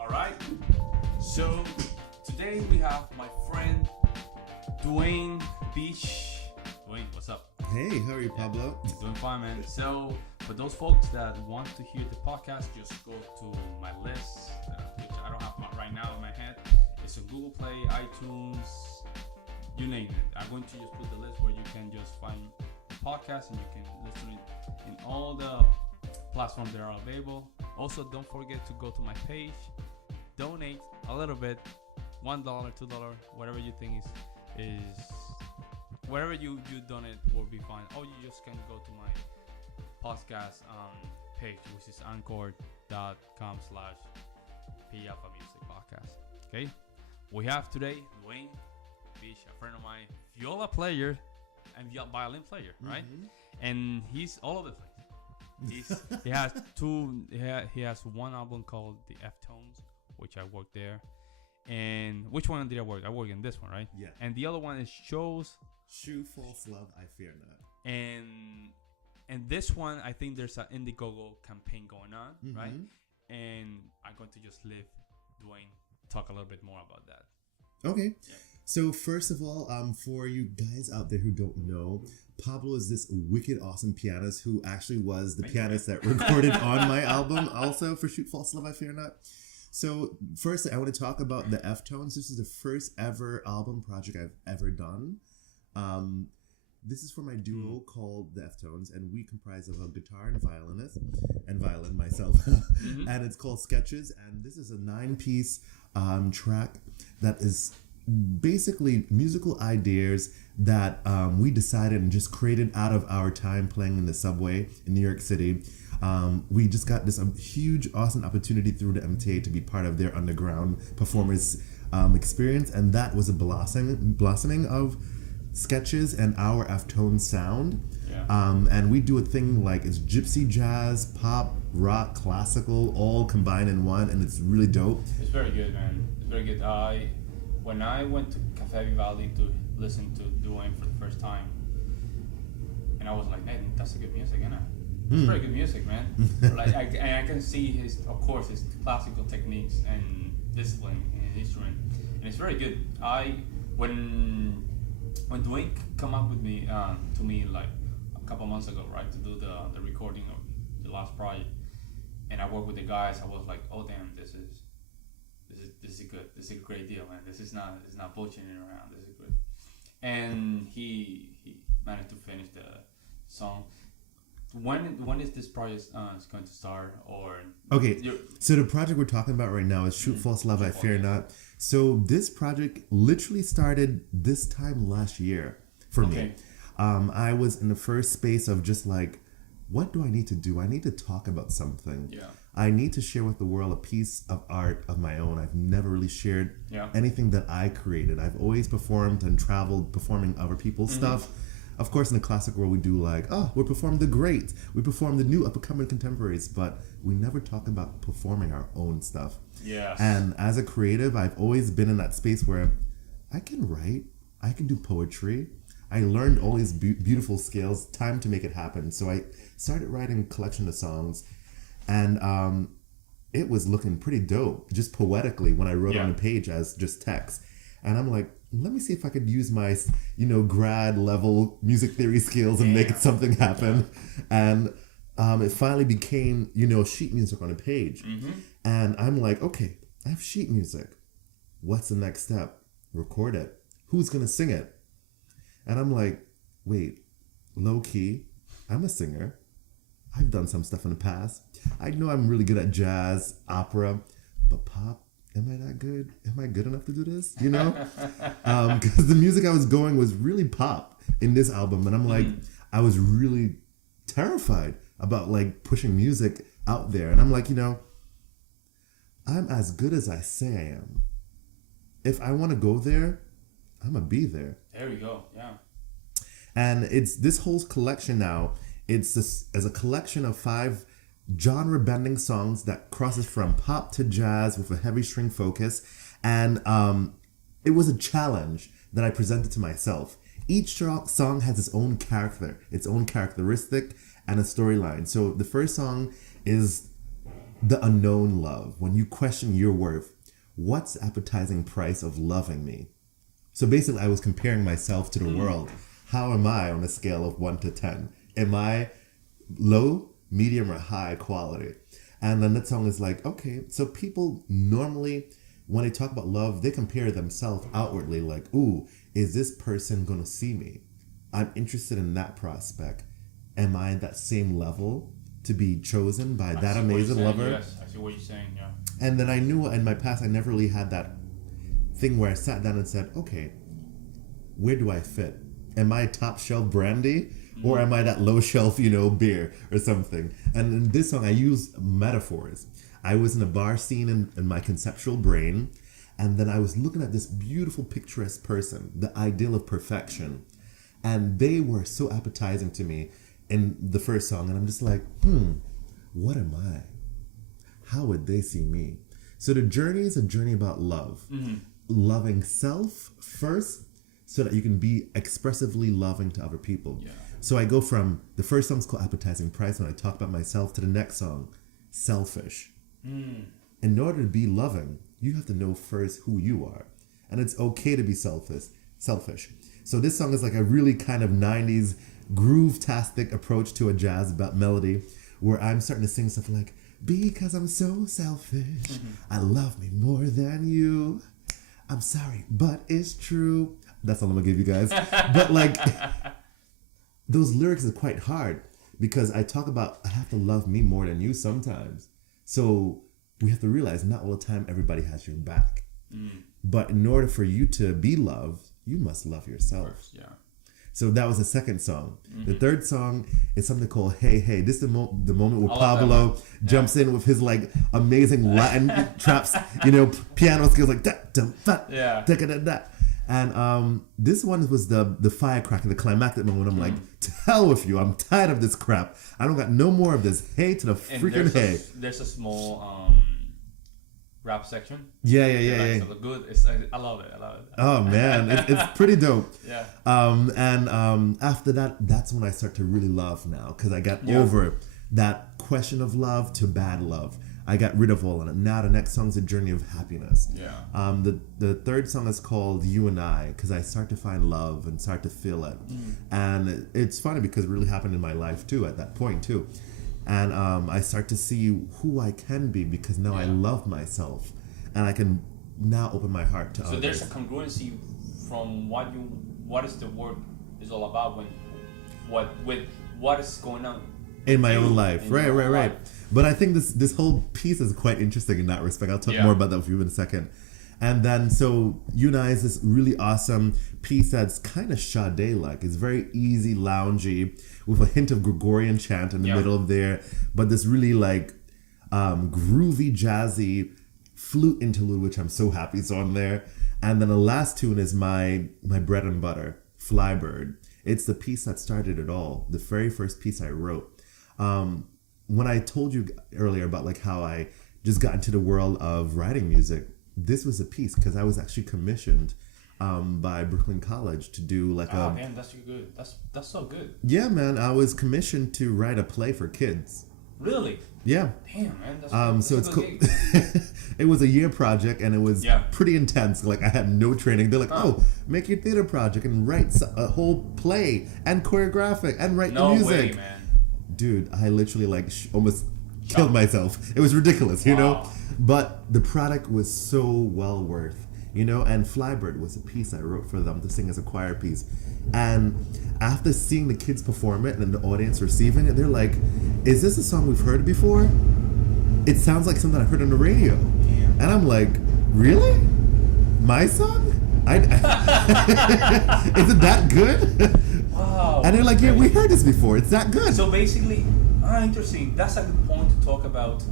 Alright, so today we have my friend Dwayne Beach. Dwayne, what's up? Hey, how are you, Pablo? Doing fine, man. So, for those folks that want to hear the podcast, just go to my list, which I don't have right now in my head. It's on Google Play, iTunes, you name it. I'm going to just put the list where you can just find the podcast and you can listen to it in all the platforms that are available. Also, don't forget to go to my page, donate a little bit, $1, $2, whatever you think is whatever you donate will be fine. Or you just can go to my podcast page, which is anchor.com/PAlphaMusic Podcast. Okay, we have today Dwayne Beach, a friend of mine, viola player and violin player, right? And he's all over the place. He has one album called The F Tones, which I worked there. And which one did I work? I worked in this one, right? Yeah. And the other one is Shows. Shoe False Love, I Fear Not. And this one, I think there's an Indiegogo campaign going on, right? And I'm going to just leave Dwayne talk a little bit more about that. Okay. Yeah. So first of all, for you guys out there who don't know, Pablo is this wicked awesome pianist who actually was the pianist that recorded on my album also for Shoot False Love, I Fear Not. So first, I want to talk about the F Tones. This is the first ever album project I've ever done. This is for my duo called the F Tones, and we comprise of a guitar and violinist and violin myself. And it's called Sketches, and this is a 9-piece track that is basically musical ideas that we decided and just created out of our time playing in the subway in New York City. We just got this huge, awesome opportunity through the MTA to be part of their underground performance experience, and that was a blossoming of Sketches and our F-tone sound. And we do a thing like it's gypsy jazz, pop, rock, classical, all combined in one, and it's really dope. It's very good, man. It's very good. When I went to Cafe Vivaldi to listen to Dwayne for the first time, and I was like, man, that's a good music, isn't it? It's very good music, man. Like, I can see his classical techniques and discipline in his instrument, and it's very good. When Dwayne come up with me to me like a couple months ago, right, to do the recording of the last project, and I worked with the guys, I was like, oh damn, this is good. This is a great deal, man. This is not bullshitting around. This is good. And he managed to finish the song. When is this project is going to start? Or so the project we're talking about right now is Shoot False Love, I Fear Not. So this project literally started this time last year for me. I was in the first space of just like, what do I need to do? I need to talk about something. Yeah. I need to share with the world a piece of art of my own. I've never really shared anything that I created. I've always performed and traveled performing other people's stuff. Of course, in the classic world, we do like, we perform the great. We perform the new up-and-coming contemporaries, but we never talk about performing our own stuff. Yes. And as a creative, I've always been in that space where I can write, I can do poetry. I learned all these beautiful skills, time to make it happen. So I started writing a collection of songs, and it was looking pretty dope, just poetically, when I wrote on the page as just text. And I'm like, let me see if I could use my, grad level music theory skills and make something happen. And it finally became, sheet music on a page. And I'm like, okay, I have sheet music. What's the next step? Record it. Who's going to sing it? And I'm like, wait, low key, I'm a singer. I've done some stuff in the past. I know I'm really good at jazz, opera, but pop, am I that good? Am I good enough to do this? Because the music I was going was really pop in this album. And I'm like, I was really terrified about like pushing music out there. And I'm like, I'm as good as I say I am. If I want to go there, I'm going to be there. There we go. Yeah. And it's this whole collection now. It's this as a collection of 5 genre-bending songs that crosses from pop to jazz with a heavy string focus. And it was a challenge that I presented to myself. Each song has its own character, its own characteristic, and a storyline. So the first song is the unknown love, when you question your worth, what's the appetizing price of loving me? So basically, I was comparing myself to the world. How am I on a scale of 1 to 10? Am I low, medium, or high quality? And then that song is like, okay, so people normally, when they talk about love, they compare themselves outwardly, like, ooh, is this person going to see me? I'm interested in that prospect. Am I at that same level to be chosen by that amazing lover? Yes, I see what you're saying, yeah. And then I knew in my past, I never really had that thing where I sat down and said, okay, where do I fit? Am I top shelf brandy? Or am I that low shelf, beer or something? And in this song, I use metaphors. I was in a bar scene in my conceptual brain, and then I was looking at this beautiful, picturesque person, the ideal of perfection. And they were so appetizing to me in the first song. And I'm just like, what am I? How would they see me? So the journey is a journey about love. Loving self first so that you can be expressively loving to other people. Yeah. So I go from the first song's called Appetizing Price when I talk about myself to the next song, Selfish. In order to be loving, you have to know first who you are. And it's okay to be selfish. So this song is like a really kind of 90s groove-tastic approach to a jazz melody where I'm starting to sing stuff like, because I'm so selfish, I love me more than you. I'm sorry, but it's true. That's all I'm gonna give you guys. But like, those lyrics are quite hard because I talk about I have to love me more than you sometimes. So we have to realize not all the time everybody has your back. But in order for you to be loved, you must love yourself. First, yeah. So that was the second song. The third song is something called Hey Hey. This is the moment where Pablo jumps in with his like amazing Latin traps, piano skills like da da da da da da. And this one was the firecracker, the climactic moment. I'm like, to hell with you. I'm tired of this crap. I don't got no more of this. Hey to the freaking hey. There's a small rap section. Yeah. So good. I love it. Oh man, it's pretty dope. Yeah. And after that, that's when I start to really love now because I got over that question of love to bad love. I got rid of all of it. Now the next song's a journey of happiness. Yeah. The third song is called You and I because I start to find love and start to feel it. And it's funny because it really happened in my life too at that point too. And I start to see who I can be because now I love myself and I can now open my heart to others. So there's a congruency from what is the work is all about with what is going on in my own life. Right. Life. But I think this whole piece is quite interesting in that respect. I'll talk more about that with you in a second. And then, so You and I is this really awesome piece that's kind of Sade-like. It's very easy, loungy, with a hint of Gregorian chant in the middle of there. But this really like groovy, jazzy flute interlude, which I'm so happy is on there. And then the last tune is my bread and butter, Flybird. It's the piece that started it all. The very first piece I wrote. When I told you earlier about like how I just got into the world of writing music, this was a piece because I was actually commissioned by Brooklyn College to do like man, that's good. That's so good. Yeah, man, I was commissioned to write a play for kids. Really? Yeah. Damn, man. That's so it's cool. It was a year project and it was pretty intense. Like I had no training. They're like, oh, make your theater project and write a whole play and choreograph it and write the music. No way, man. Dude, I literally like almost killed myself. It was ridiculous, you know? But the product was so well worth, and Flybird was a piece I wrote for them to sing as a choir piece. And after seeing the kids perform it and the audience receiving it, they're like, is this a song we've heard before? It sounds like something I heard on the radio. And I'm like, really? My song? Is it that good? Wow. And they're like, yeah, we heard this before. It's that good. So basically, interesting. That's a good point to talk about.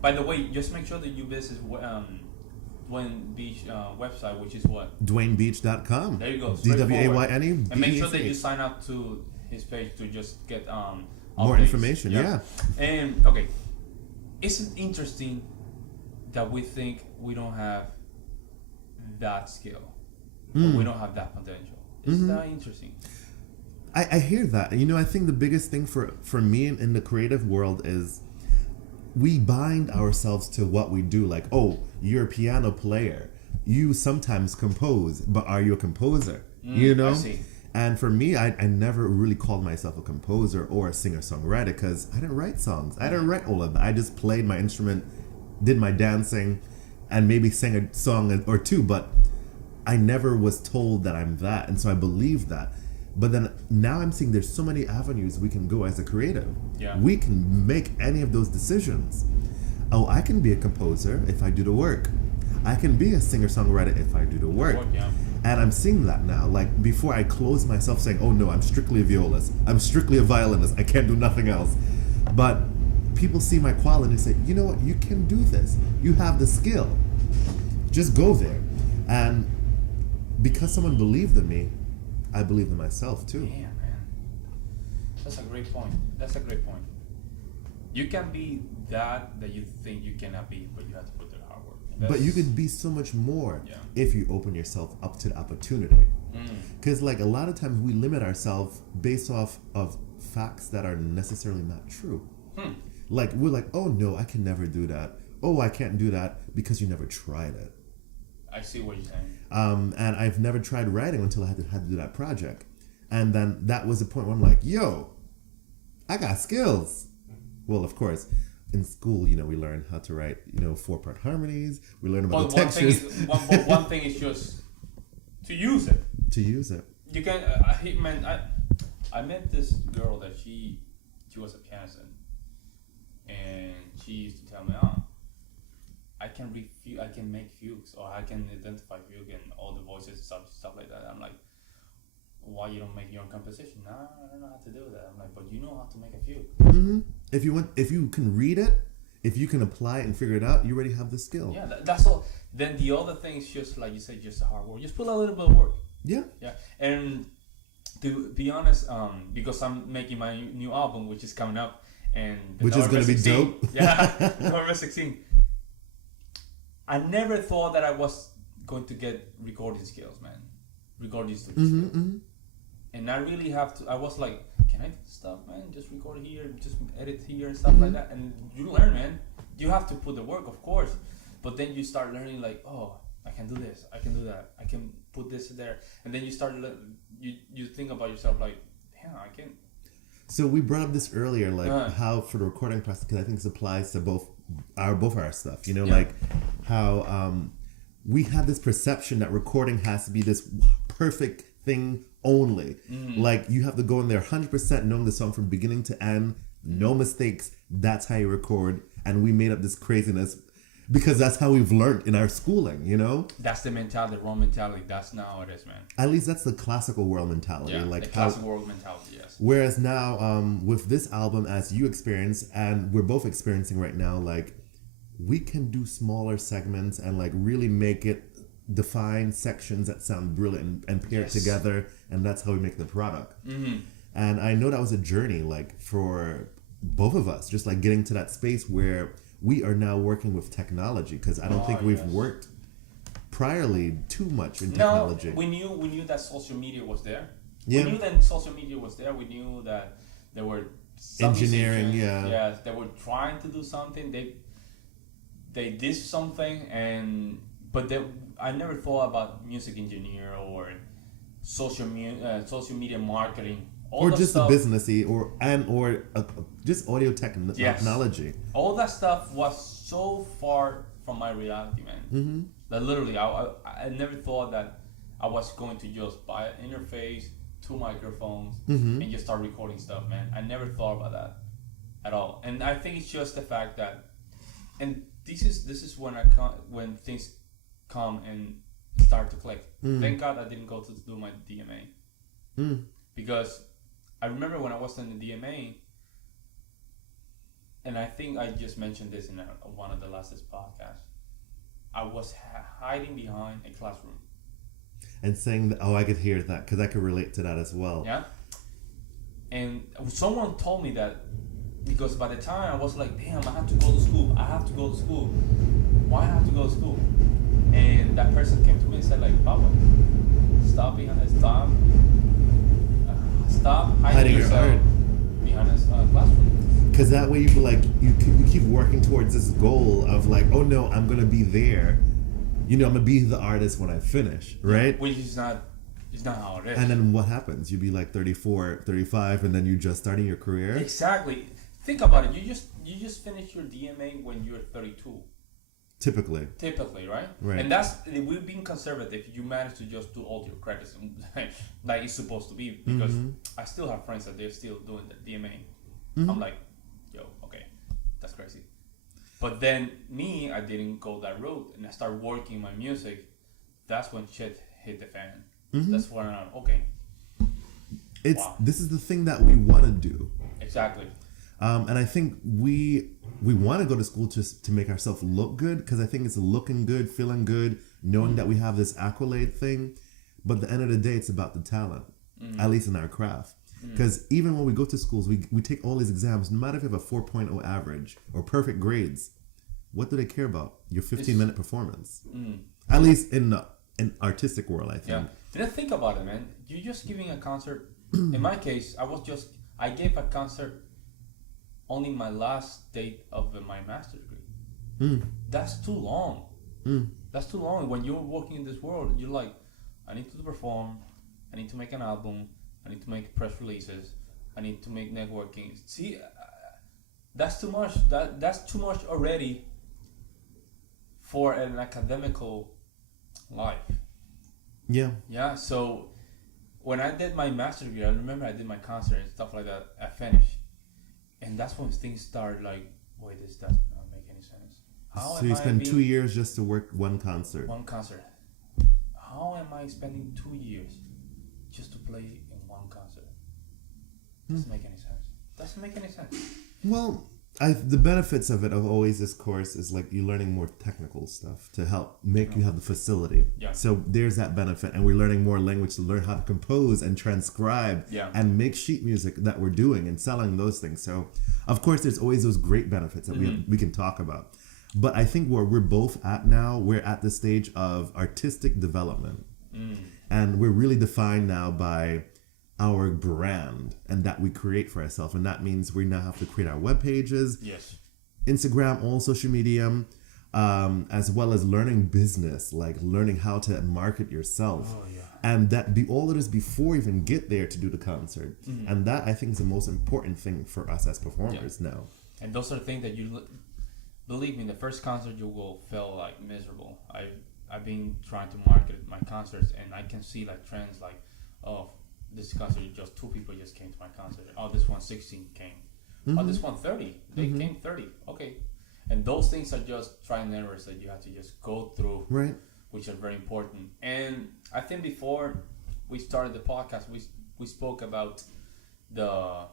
By the way, just make sure that you visit Dwayne Beach website, which is what? DwayneBeach.com. There you go. DWAYNE. And make sure that you sign up to his page to just get more updates. information. Yeah. And okay, isn't it interesting that we think we don't have that skill, or we don't have that potential? Isn't that interesting? I hear that. I think the biggest thing for me in the creative world is we bind ourselves to what we do. Like, oh, you're a piano player. You sometimes compose, but are you a composer? You know? I see. And for me, I never really called myself a composer or a singer-songwriter because I didn't write songs. I didn't write all of that. I just played my instrument, did my dancing, and maybe sang a song or two, but I never was told that I'm that. And so I believed that. But then now I'm seeing there's so many avenues we can go as a creative. Yeah. We can make any of those decisions. Oh, I can be a composer if I do the work. I can be a singer-songwriter if I do the work. Yeah. And I'm seeing that now. Like, before I closed myself saying, oh no, I'm strictly a violist. I'm strictly a violinist. I can't do nothing else. But people see my quality and say, you know what? You can do this. You have the skill. Just go there. And because someone believed in me, I believed in myself too. Yeah, man. That's a great point. You can be that you think you cannot be, but you have to put the hard work. But you could be so much more if you open yourself up to the opportunity. Because like a lot of times we limit ourselves based off of facts that are necessarily not true. Like we're like, oh no, I can never do that. Oh, I can't do that because you never tried it. I see what you're saying. And I've never tried writing until I had to do that project. And then that was the point where I'm like, yo, I got skills. Well, of course, in school, you know, we learn how to write, you know, 4-part harmonies. We learn about the textures. One thing is just to use it. To use it. You can. I met this girl that she was a pianist, and she used to tell me, I can I can make fugues, or I can identify fugue and all the voices, stuff like that. I'm like, why you don't make your own composition? Nah, I don't know how to do that. I'm like, but you know how to make a fugue. Mm-hmm. If you can read it, if you can apply it and figure it out, you already have the skill. Yeah, that's all. Then the other thing is just like you said, just the hard work. Just put a little bit of work. Yeah. Yeah, and to be honest, because I'm making my new album, which is coming up, and which is going to be dope. Yeah, November 16th. I never thought that I was going to get recording skills, man. Recording skills. Mm-hmm. And I really have to. I was like, can I do stuff, man? Just record here, just edit here and stuff like that. And you learn, man. You have to put the work, of course. But then you start learning, like, oh, I can do this, I can do that, I can put this there. And then you start, you think about yourself like, damn, I can. So we brought up this earlier, like how for the recording process, because I think this applies to both our stuff, you know, like how we have this perception that recording has to be this perfect thing only. Like you have to go in there 100% knowing the song from beginning to end, no mistakes. That's how you record. And we made up this craziness because that's how we've learned in our schooling, you know? That's the mentality, the wrong mentality. That's not how it is, man. At least that's the classical world mentality. Yeah, like the classical world mentality, yes. Whereas now, with this album, as you experience, and we're both experiencing right now, like, we can do smaller segments and, like, really make it define sections that sound brilliant and pair it together, and that's how we make the product. And I know that was a journey, like, for both of us, just, like, getting to that space where we are now working with technology, because I don't think we've worked priorly too much in technology. No, we knew that social media was there. Yeah. We knew that social media was there. We knew that there were engineering, they were trying to do something. They did something, but I never thought about music engineer or social media marketing. Or just the businessy, or just audio technology. All that stuff was so far from my reality, man. That literally, I never thought that I was going to just buy an interface, 2 microphones, and just start recording stuff, man. I never thought about that at all. And I think it's just the fact that, and this is when things come and start to click. Thank God I didn't go to do my DMA, because I remember when I was in the DMA, and I think I just mentioned this in one of the last podcasts, I was hiding behind a classroom. And saying that, I could hear that, because I could relate to that as well. Yeah. And someone told me that, because by the time I was like, damn, I have to go to school. Why I have to go to school? And that person came to me and said, like, Papa, stop hiding yourself behind a classroom. Because that way you feel like you keep working towards this goal of like, oh no, I'm gonna be there. I'm gonna be the artist when I finish, right? Which is not. It's not how it is. And then what happens? You be like 34, 35, and then you just starting your career. Exactly. Think about it. You just finished your DMA when you're 32. Typically, right? Right. And that's, we're being conservative. You manage to just do all your credits like it's supposed to be, because I still have friends that they're still doing the DMA. I'm like, yo, okay, that's crazy. But then me, I didn't go that route, and I started working my music. That's when shit hit the fan. That's when I'm okay. This is the thing that we want to do. Exactly. And I think we want to go to school to make ourselves look good, because I think it's looking good, feeling good, knowing that we have this accolade thing. But at the end of the day, it's about the talent, at least in our craft. Because even when we go to schools, we take all these exams, no matter if you have a 4.0 average or perfect grades, what do they care about? Your 15-minute performance. At least in an artistic world, I think. Yeah. Didn't think about it, man. You're just giving a concert. In my case, I gave a concert only my last date of my master's degree. That's too long. That's too long. When you're working in this world, you're like, I need to perform, I need to make an album, I need to make press releases, I need to make networking. See, that's too much. That's too much already for an academical life. Yeah. So when I did my master's degree, I remember I did my concert and stuff like that. I finished, and that's when things started like, wait, this does not make any sense. So you spend 2 years just to work one concert. How am I spending 2 years just to play in one concert? Doesn't make any sense. Well, the benefits of Oasis course is like you're learning more technical stuff to help make you have the facility. Yeah. So there's that benefit, and we're learning more language to learn how to compose and transcribe and make sheet music that we're doing and selling those things. So of course there's always those great benefits that we can talk about. But I think where we're both at now, we're at the stage of artistic development. And we're really defined now by our brand and that we create for ourselves, and that means we now have to create our web pages, Instagram, all social media, as well as learning business, like learning how to market yourself, and that be all of this before you even get there to do the concert. And that I think is the most important thing for us as performers now. And those are things that you believe me, the first concert you will feel like miserable. I've been trying to market my concerts, and I can see like trends like, oh, this concert, just 2 people just came to my concert. Oh, this one 16 came. Oh, this one 30. They came 30. Okay. And those things are just trial and errors that you have to just go through, right? Which are very important. And I think before we started the podcast, we spoke about the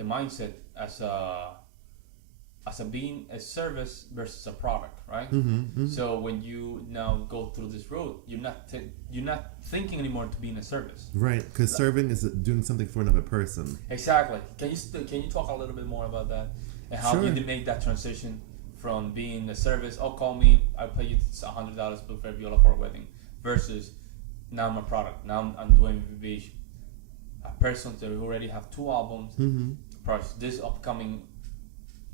mindset as a being a service versus a product, right? So when you now go through this road, you're not thinking anymore to being a service, right? Because serving is doing something for another person. Exactly. Can you talk a little bit more about that and how you did make that transition from being a service? Oh, call me, I'll pay you $100 to play viola for a wedding, versus now I'm a product. Now I'm Dwayne Beach, a person that already have 2 albums, plus this upcoming.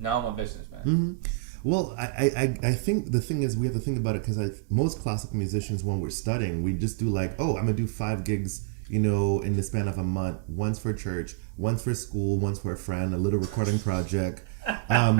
Now I'm a businessman. Well, I think the thing is we have to think about it, because most classical musicians, when we're studying, we just do like, oh, I'm gonna do 5 gigs, in the span of a month. Once for church, once for school, once for a friend, a little recording project.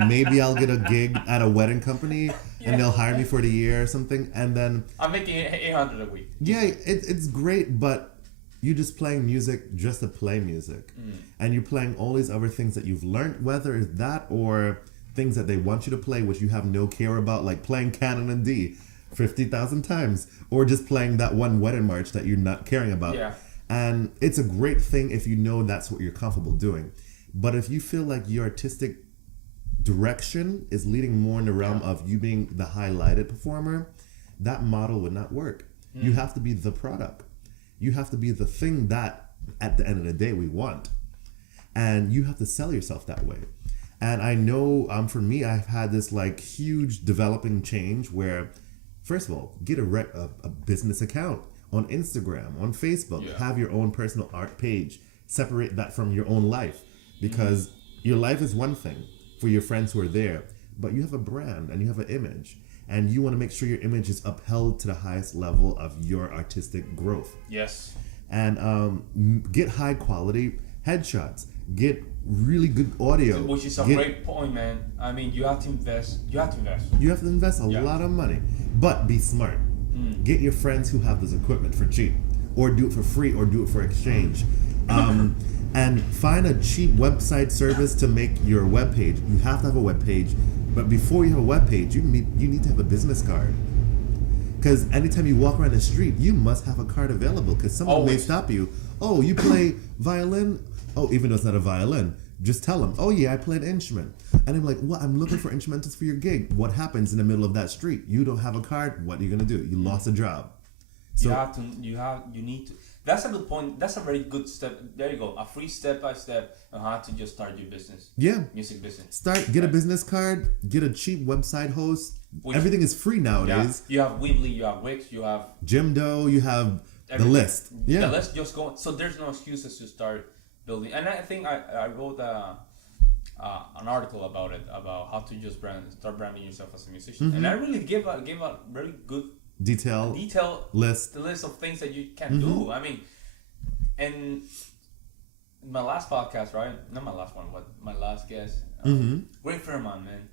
Maybe I'll get a gig at a wedding company and they'll hire me for the year or something. And then I'm making $800 a week. Yeah, it's great, but you're just playing music just to play music. And you're playing all these other things that you've learned, whether it's that or things that they want you to play, which you have no care about, like playing Canon and D 50,000 times, or just playing that one wedding march that you're not caring about. Yeah. And it's a great thing if you know that's what you're comfortable doing. But if you feel like your artistic direction is leading more in the realm of you being the highlighted performer, that model would not work. You have to be the product. You have to be the thing that, at the end of the day, we want. And you have to sell yourself that way. And I know, for me, I've had this like huge developing change where, first of all, get a business account on Instagram, on Facebook, have your own personal art page, separate that from your own life. Because your life is one thing for your friends who are there, but you have a brand and you have an image, and you want to make sure your image is upheld to the highest level of your artistic growth. Yes. And get high quality headshots. Get really good audio. Which is a great point, man. I mean, you have to invest. You have to invest a lot of money, but be smart. Get your friends who have this equipment for cheap, or do it for free, or do it for exchange. And find a cheap website service to make your web page. You have to have a web page, but before you have a web page, you need to have a business card. Because anytime you walk around the street, you must have a card available. Because someone may stop you. Oh, you play violin? Oh, even though it's not a violin, just tell them. Oh yeah, I play an instrument. And I'm like, well, I'm looking for instrumentals for your gig. What happens in the middle of that street? You don't have a card. What are you gonna do? You lost a job. So you need to. That's a good point. That's a very good step. There you go. A free step-by-step on how to just start your business. Yeah. Music business. Get a business card. Get a cheap website host. Everything is free nowadays. Yeah. You have Weebly, you have Wix, you have Jimdo, you have everything. The list. Yeah. The list just go. So there's no excuses to start building. And I think I wrote an article about it, about how to just start branding yourself as a musician. And I really gave a very good detail list. The list of things that you can do. I mean, and my last podcast, right? Not my last one, but my last guest, great friend of mine, man.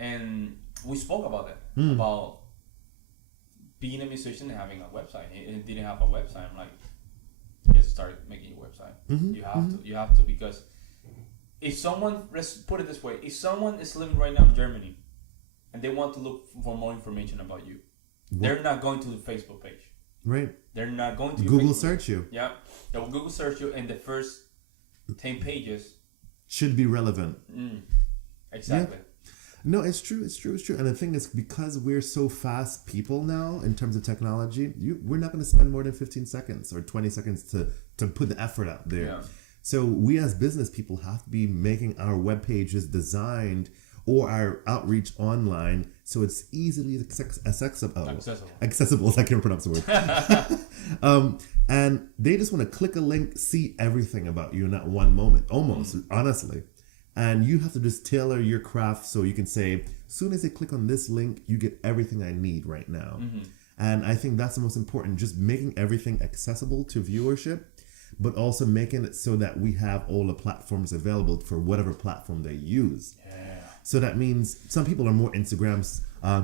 And we spoke about it, about being a musician and having a website. He didn't have a website. I'm like, just start making your website. You have to, because if someone, let's put it this way, if someone is living right now in Germany and they want to look for more information about you, they're not going to the Facebook page. Right. They're not going to Google search you. Yeah. They will Google search you, and the first 10 pages should be relevant. Exactly. Yeah. No, it's true. And the thing is, because we're so fast people now in terms of technology, we're not going to spend more than 15 seconds or 20 seconds to put the effort out there. Yeah. So we as business people have to be making our web pages designed, or our outreach online, so it's easily accessible. I can't pronounce the word. And they just want to click a link, see everything about you in that one moment, almost, honestly. And you have to just tailor your craft so you can say, as soon as they click on this link, you get everything I need right now. And I think that's the most important, just making everything accessible to viewership, but also making it so that we have all the platforms available for whatever platform they use. So that means some people are more Instagram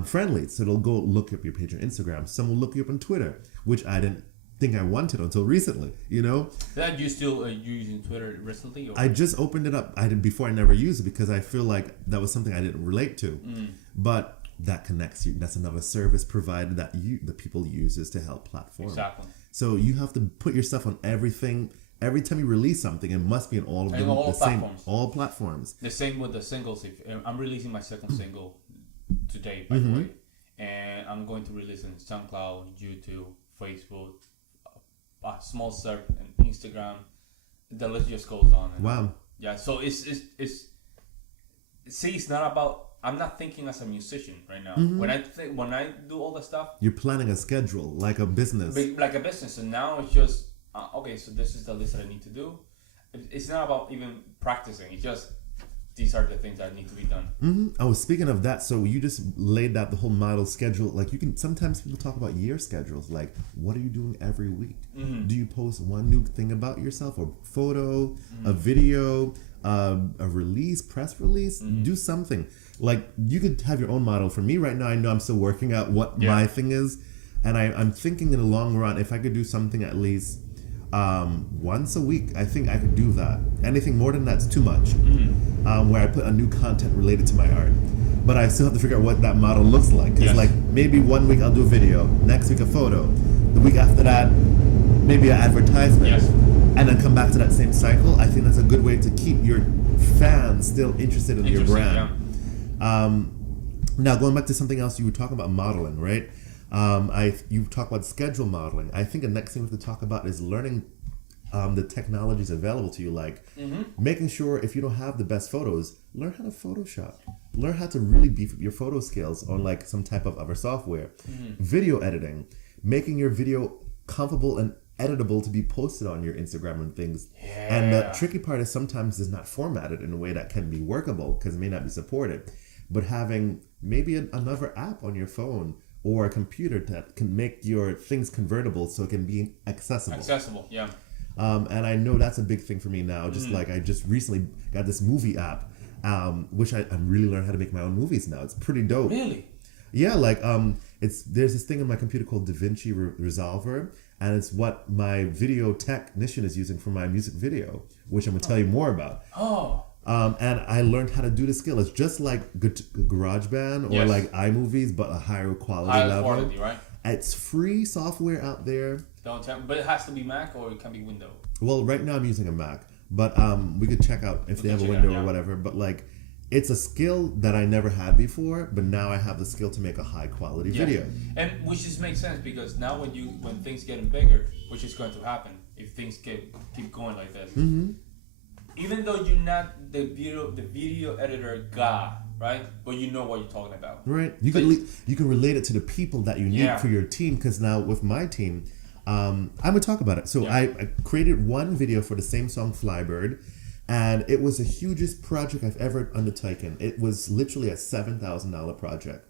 friendly, so they'll go look up your page on Instagram. Some will look you up on Twitter, which I didn't think I wanted until recently. That you still using Twitter recently? Or? I just opened it up. Before I never used it because I feel like that was something I didn't relate to. But that connects you. That's another service provided that the people uses to help platform. Exactly. So you have to put yourself on everything. Every time you release something, it must be on all of them. All platforms. The same with the singles. If I'm releasing my second single today, by the way, and I'm going to release it on SoundCloud, YouTube, Facebook, a small search, and Instagram. The list just goes on. Wow. Yeah. So it's not about. I'm not thinking as a musician right now. When I do all the stuff, you're planning a schedule like a business. Like a business, and now it's just. Okay, so this is the list that I need to do. It's not about even practicing. It's just these are the things that need to be done. Oh, speaking of that, so you just laid out the whole model schedule. Like you can sometimes people talk about year schedules. Like, what are you doing every week? Do you post one new thing about yourself, or photo, a video, a release, press release? Do something. Like you could have your own model. For me right now, I know I'm still working out what my thing is, and I'm thinking in the long run, if I could do something at least. Once a week, I think I could do that. Anything more than that's too much. Where I put a new content related to my art, but I still have to figure out what that model looks like. Because like maybe one week I'll do a video, next week a photo, the week after that maybe an advertisement, and then come back to that same cycle. I think that's a good way to keep your fans still interested in your brand. Now going back to something else, you were talking about modeling, right? You talk about schedule modeling. I think the next thing we have to talk about is learning the technologies available to you, like making sure if you don't have the best photos, learn how to Photoshop. Learn how to really beef up your photo skills on like some type of other software. Video editing, making your video comfortable and editable to be posted on your Instagram and things. Yeah. And the tricky part is sometimes it's not formatted in a way that can be workable because it may not be supported. But having maybe another app on your phone or a computer that can make your things convertible so it can be accessible. Accessible, yeah. And I know that's a big thing for me now. Just like I just recently got this movie app, which I'm really learning how to make my own movies now. It's pretty dope. Really? Yeah, like there's this thing in my computer called DaVinci Resolver, and it's what my video technician is using for my music video, which I'm gonna tell you more about. Oh. And I learned how to do the skill. It's just like GarageBand or like iMovies, but a higher quality level. Higher quality, right? It's free software out there. Don't tell me, but it has to be Mac or it can be Windows. Well, right now I'm using a Mac, but we could check out if they have a window or whatever. But like, it's a skill that I never had before, but now I have the skill to make a high quality video. And which just makes sense because now when things getting bigger, which is going to happen if things keep going like this. Mm-hmm. Even though you're not the video editor guy, right? But you know what you're talking about. Right. You can relate it to the people that you need for your team. Because now with my team, I'm gonna talk about it. So I created one video for the same song Flybird, and it was the hugest project I've ever undertaken. It was literally a $7,000 project.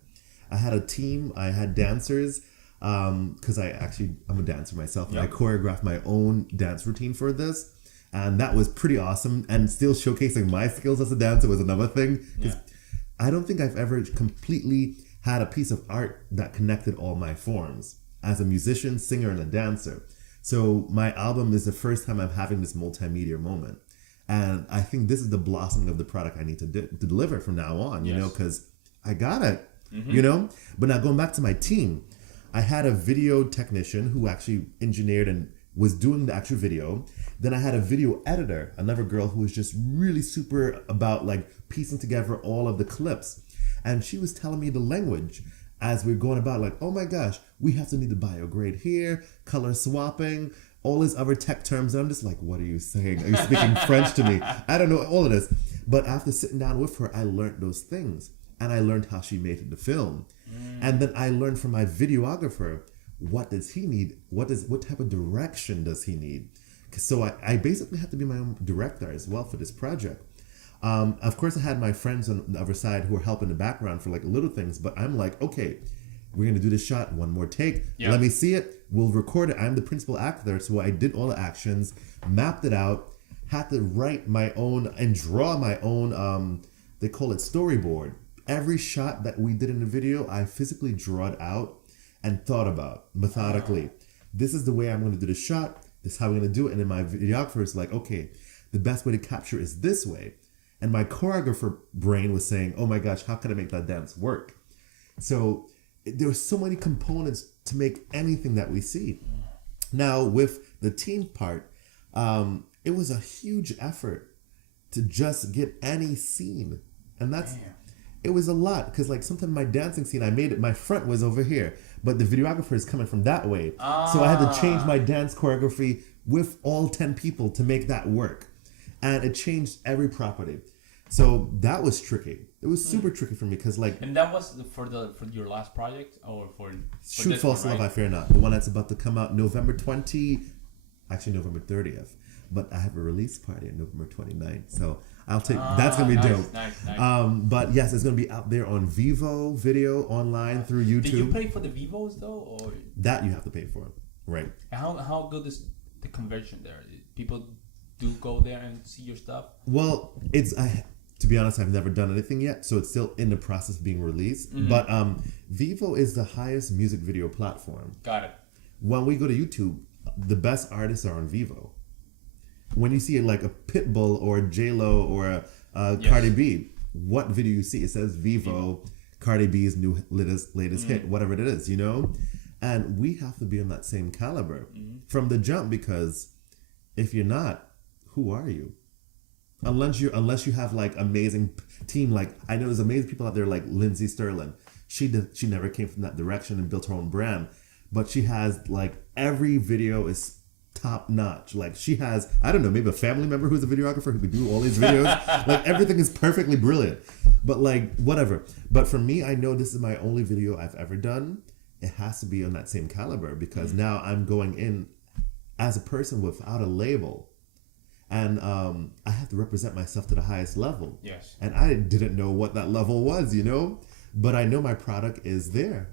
I had a team. I had dancers. Because I'm a dancer myself, and I choreographed my own dance routine for this. And that was pretty awesome. And still showcasing my skills as a dancer was another thing. Because I don't think I've ever completely had a piece of art that connected all my forms as a musician, singer, and a dancer. So my album is the first time I'm having this multimedia moment. And I think this is the blossoming of the product I need to deliver from now on, you know, because I got it, you know. But now going back to my team, I had a video technician who actually engineered and was doing the actual video. Then I had a video editor, another girl who was just really super about like piecing together all of the clips. And she was telling me the language as we we're going about like, oh my gosh, we have to need the biograde here, color swapping, all these other tech terms. And I'm just like, what are you saying? Are you speaking French to me? I don't know all of this. But after sitting down with her, I learned those things. And I learned how she made the film. And then I learned from my videographer, what does he need? What type of direction does he need? So I basically had to be my own director as well for this project. Of course, I had my friends on the other side who were helping in the background for like little things, but I'm like, okay, we're going to do this shot, one more take. Let me see it. We'll record it. I'm the principal actor. So I did all the actions, mapped it out, had to write my own and draw my own, they call it storyboard. Every shot that we did in the video, I physically drew it out and thought about methodically. This is the way I'm going to do the shot. This is how we're going to do it. And then my videographer is like, okay, the best way to capture is this way. And my choreographer brain was saying, oh my gosh, how can I make that dance work? So there were so many components to make anything that we see. Now with the team part, it was a huge effort to just get any scene. And it was a lot because like sometimes my dancing scene, I made it, my front was over here, but the videographer is coming from that way. So I had to change my dance choreography with all 10 people to make that work. And it changed every property. So that was tricky. It was super tricky for me because like... And that was for your last project or for Shoot False Love, I Fear Not. The one that's about to come out November 30th. But I have a release party on November 29th. So I'll take... that's going to be dope. Nice. But yes, it's going to be out there on Vivo video online through YouTube. Did you pay for the Vivos though? Or that you have to pay for. Right. And how good is the conversion there? People do go there and see your stuff? Well, to be honest, I've never done anything yet, so it's still in the process of being released. Mm-hmm. But Vivo is the highest music video platform. Got it. When we go to YouTube, the best artists are on Vivo. When you see like a Pitbull or a J-Lo or a Cardi B, what video you see? It says Vivo, Cardi B's new latest hit, whatever it is, you know? And we have to be on that same caliber from the jump, because if you're not, who are you? Unless you have like amazing team, like I know there's amazing people out there like Lindsay Sterling. She never came from that direction and built her own brand, but she has like every video is top notch. Like she has, I don't know, maybe a family member who's a videographer who could do all these videos. Like everything is perfectly brilliant. But like whatever. But for me, I know this is my only video I've ever done. It has to be on that same caliber because now I'm going in as a person without a label. And I had to represent myself to the highest level. Yes. And I didn't know what that level was, you know? But I know my product is there.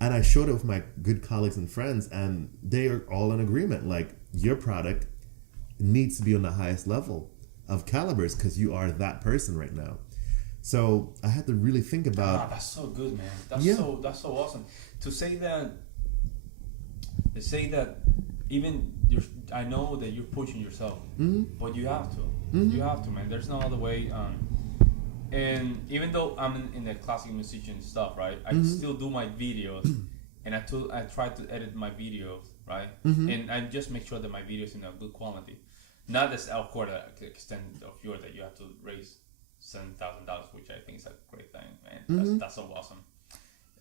And I showed it with my good colleagues and friends, and they are all in agreement. Like, your product needs to be on the highest level of calibers because you are that person right now. So I had to really think about. That's so good, man. That's so awesome. To say that even I know that you're pushing yourself, but you have to. You have to, man. There's no other way. And even though I'm in the classical musician stuff, right? I still do my videos, and I try to edit my videos, right? And I just make sure that my videos in a good quality. Not as of course the extent of yours that you have to raise $7,000, which I think is a great thing, man. That's so awesome,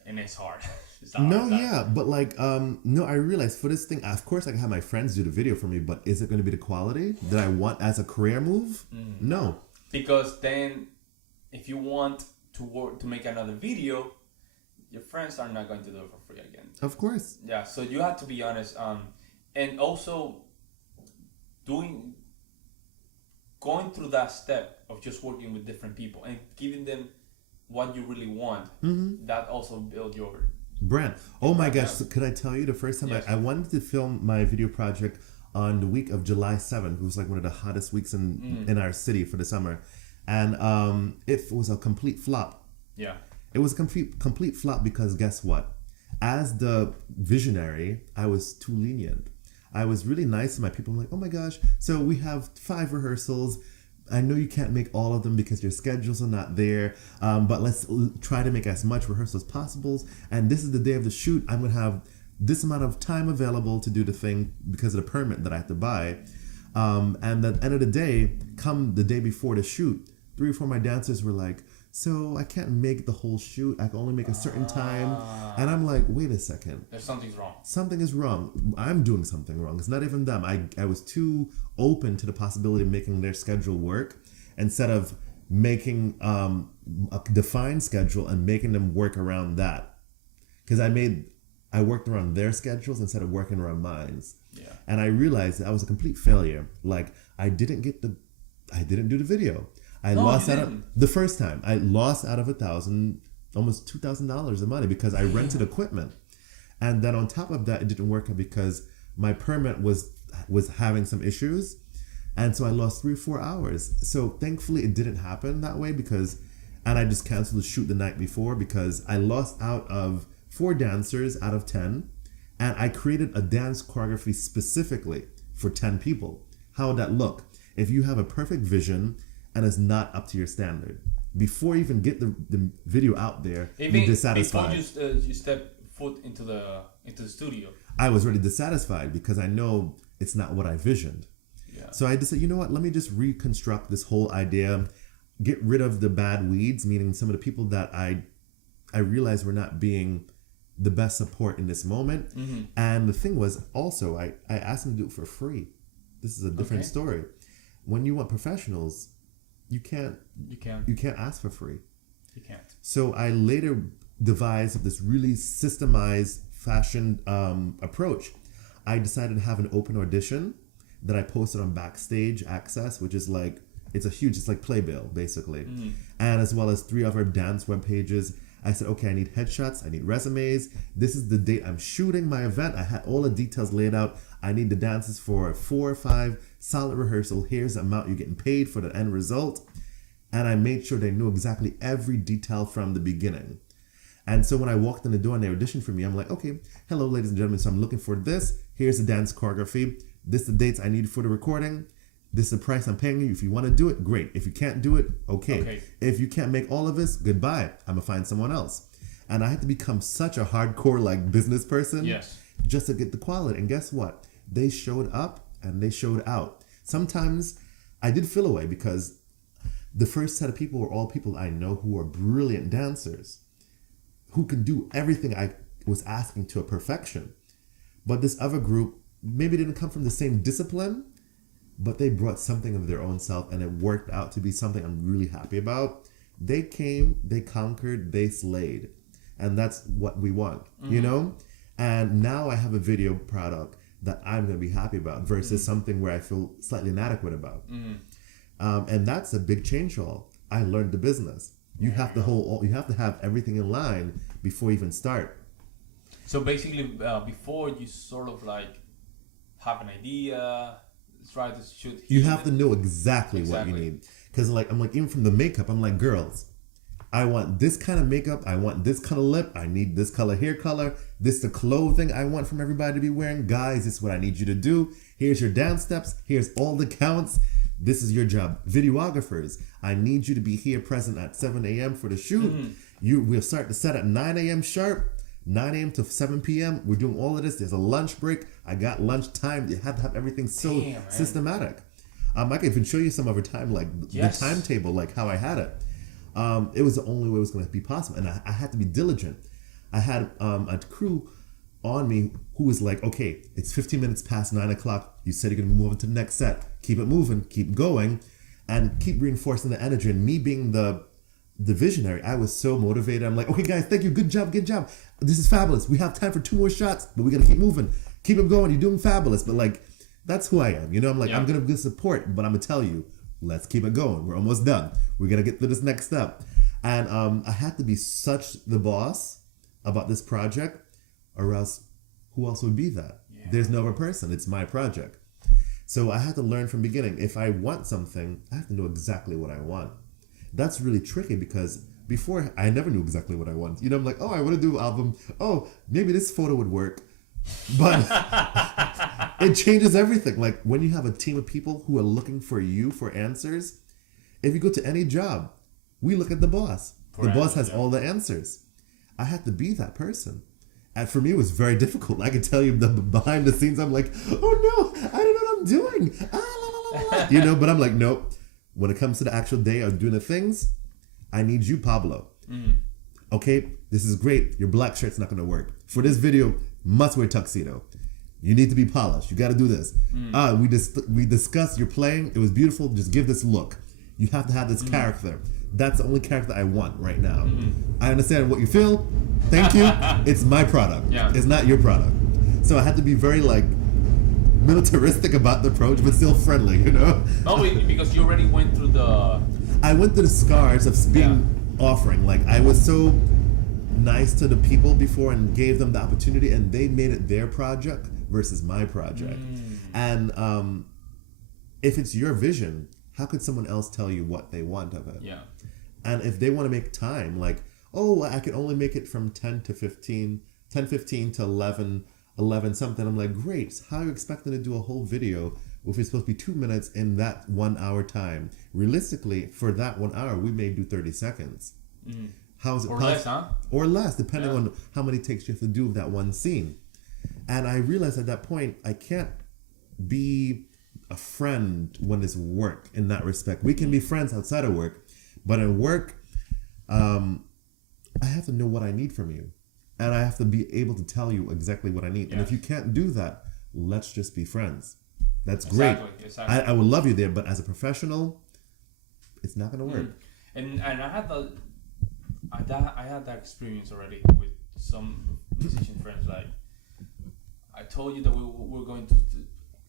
and it's hard. It's not hard. But like, no, I realized for this thing, of course, I can have my friends do the video for me, but is it going to be the quality that I want as a career move? No, because then, if you want to make another video, your friends are not going to do it for free again. Of course. Yeah, so you have to be honest, and also going through that step of just working with different people and giving them what you really want. That also builds your brand. Oh my gosh! So could I tell you the first time I wanted to film my video project on the week of July 7th? It was like one of the hottest weeks in our city for the summer, and it was a complete flop. Yeah. It was a complete flop because guess what? As the visionary, I was too lenient. I was really nice to my people. I'm like, oh my gosh, so we have 5 rehearsals. I know you can't make all of them because your schedules are not there, but let's try to make as much rehearsal as possible. And this is the day of the shoot. I'm going to have this amount of time available to do the thing because of the permit that I have to buy. And at the end of the day, come the day before the shoot, 3 or 4 of my dancers were like, so I can't make the whole shoot. I can only make a certain time. And I'm like, wait a second. Something's wrong. Something is wrong. I'm doing something wrong. It's not even them. I was too open to the possibility of making their schedule work instead of making a defined schedule and making them work around that. Because I worked around their schedules instead of working around mine. Yeah. And I realized that I was a complete failure. Like, I didn't do the video. I lost out of the first time. I lost out of $1,000, almost $2,000 of money because I rented equipment, and then on top of that, it didn't work out because my permit was having some issues, and so I lost 3 or 4 hours. So thankfully, it didn't happen that way and I just canceled the shoot the night before because I lost out of 4 dancers out of 10, and I created a dance choreography specifically for 10 people. How would that look? If you have a perfect vision and it's not up to your standard, before you even get the video out there, you're dissatisfied. Before you step foot into the studio, I was already dissatisfied because I know it's not what I visioned. Yeah. So I just said, you know what? Let me just reconstruct this whole idea, get rid of the bad weeds, meaning some of the people that I realized were not being the best support in this moment. And the thing was also, I asked them to do it for free. This is a different story. When you want professionals, you can't ask for free. You can't. So I later devised this really systemized fashion approach. I decided to have an open audition that I posted on Backstage Access, which is like, it's like Playbill basically. And as well as 3 other dance web pages. I said, okay, I need headshots, I need resumes. This is the date I'm shooting my event. I had all the details laid out. I need the dancers for 4 or 5 solid rehearsal. Here's the amount you're getting paid for the end result. And I made sure they knew exactly every detail from the beginning. And so when I walked in the door and they auditioned for me, I'm like, okay, hello, ladies and gentlemen. So I'm looking for this. Here's the dance choreography. This is the dates I need for the recording. This is the price I'm paying you. If you want to do it, great. If you can't do it, okay. If you can't make all of this, goodbye. I'm going to find someone else. And I had to become such a hardcore like business person just to get the quality. And guess what? They showed up and they showed out. Sometimes I did feel away because the first set of people were all people I know who are brilliant dancers, who can do everything I was asking to a perfection. But this other group maybe didn't come from the same discipline, but they brought something of their own self, and it worked out to be something I'm really happy about. They came, they conquered, they slayed. And that's what we want, you know? And now I have a video product that I'm going to be happy about versus something where I feel slightly inadequate about. And that's a big change for all. I learned the business. You have to have everything in line before you even start. So basically, before you sort of like have an idea, try to shoot. You have to know exactly what you need. Because I'm like, even from the makeup, I'm like, girls, I want this kind of makeup. I want this kind of lip. I need this color hair color. This the clothing I want from everybody to be wearing. Guys, this is what I need you to do. Here's your dance steps. Here's all the counts. This is your job. Videographers, I need you to be here present at 7 a.m. for the shoot. We'll start the set at 9 a.m. sharp. 9 a.m. to 7 p.m. We're doing all of this. There's a lunch break. I got lunch time. You have to have everything so systematic. I can even show you some of our time, like the timetable, like how I had it. It was the only way it was going to be possible. And I had to be diligent. I had a crew on me who was like, okay, it's 15 minutes past 9 o'clock. You said you're going to move on to the next set. Keep it moving, keep going, and keep reinforcing the energy. And me being the visionary, I was so motivated. I'm like, okay, guys, thank you. Good job. This is fabulous. We have time for 2 more shots, but we got to keep moving. Keep it going. You're doing fabulous. But like, that's who I am. I'm like, I'm going to give support, but I'm going to tell you, let's keep it going. We're almost done. We're going to get to this next step. And I had to be such the boss about this project, or else who else would be that? Yeah. There's no other person. It's my project. So I had to learn from the beginning. If I want something, I have to know exactly what I want. That's really tricky because before I never knew exactly what I want. I'm like, oh, I want to do an album. Oh, maybe this photo would work. But it changes everything. Like when you have a team of people who are looking for you for answers, if you go to any job, we look at the boss. The boss has all the answers. I had to be that person. And for me, it was very difficult. I can tell you the behind the scenes, I'm like, oh no, I don't know what I'm doing. But I'm like, nope. When it comes to the actual day of doing the things, I need you, Pablo. Okay, this is great. Your black shirt's not going to work. For this video, must wear tuxedo. You need to be polished. You got to do this. We discussed your playing. It was beautiful. Just give this look. You have to have this character. That's the only character I want right now. I understand what you feel. Thank you. It's my product. It's not your product. So I had to be very militaristic about the approach, but still friendly, Oh, because you already went through I went through the scars of being offering. Like I was so nice to the people before and gave them the opportunity, and they made it their project versus my project. And if it's your vision, how could someone else tell you what they want of it? And if they want to make time, like, oh, I can only make it from 10 to 15 to 11 something. I'm like, great. How are you expecting to do a whole video if it's supposed to be 2 minutes in that 1 hour time? Realistically, for that 1 hour, we may do 30 seconds. How is it possible? Less, huh? Or less, depending on how many takes you have to do of that one scene. And I realized at that point, I can't be a friend when it's work in that respect. We can be friends outside of work, but in work, I have to know what I need from you. And I have to be able to tell you exactly what I need. And if you can't do that, let's just be friends. That's great. Exactly. I would love you there, but as a professional, it's not going to work. And I had that experience already with some musician friends. Like I told you that we were going to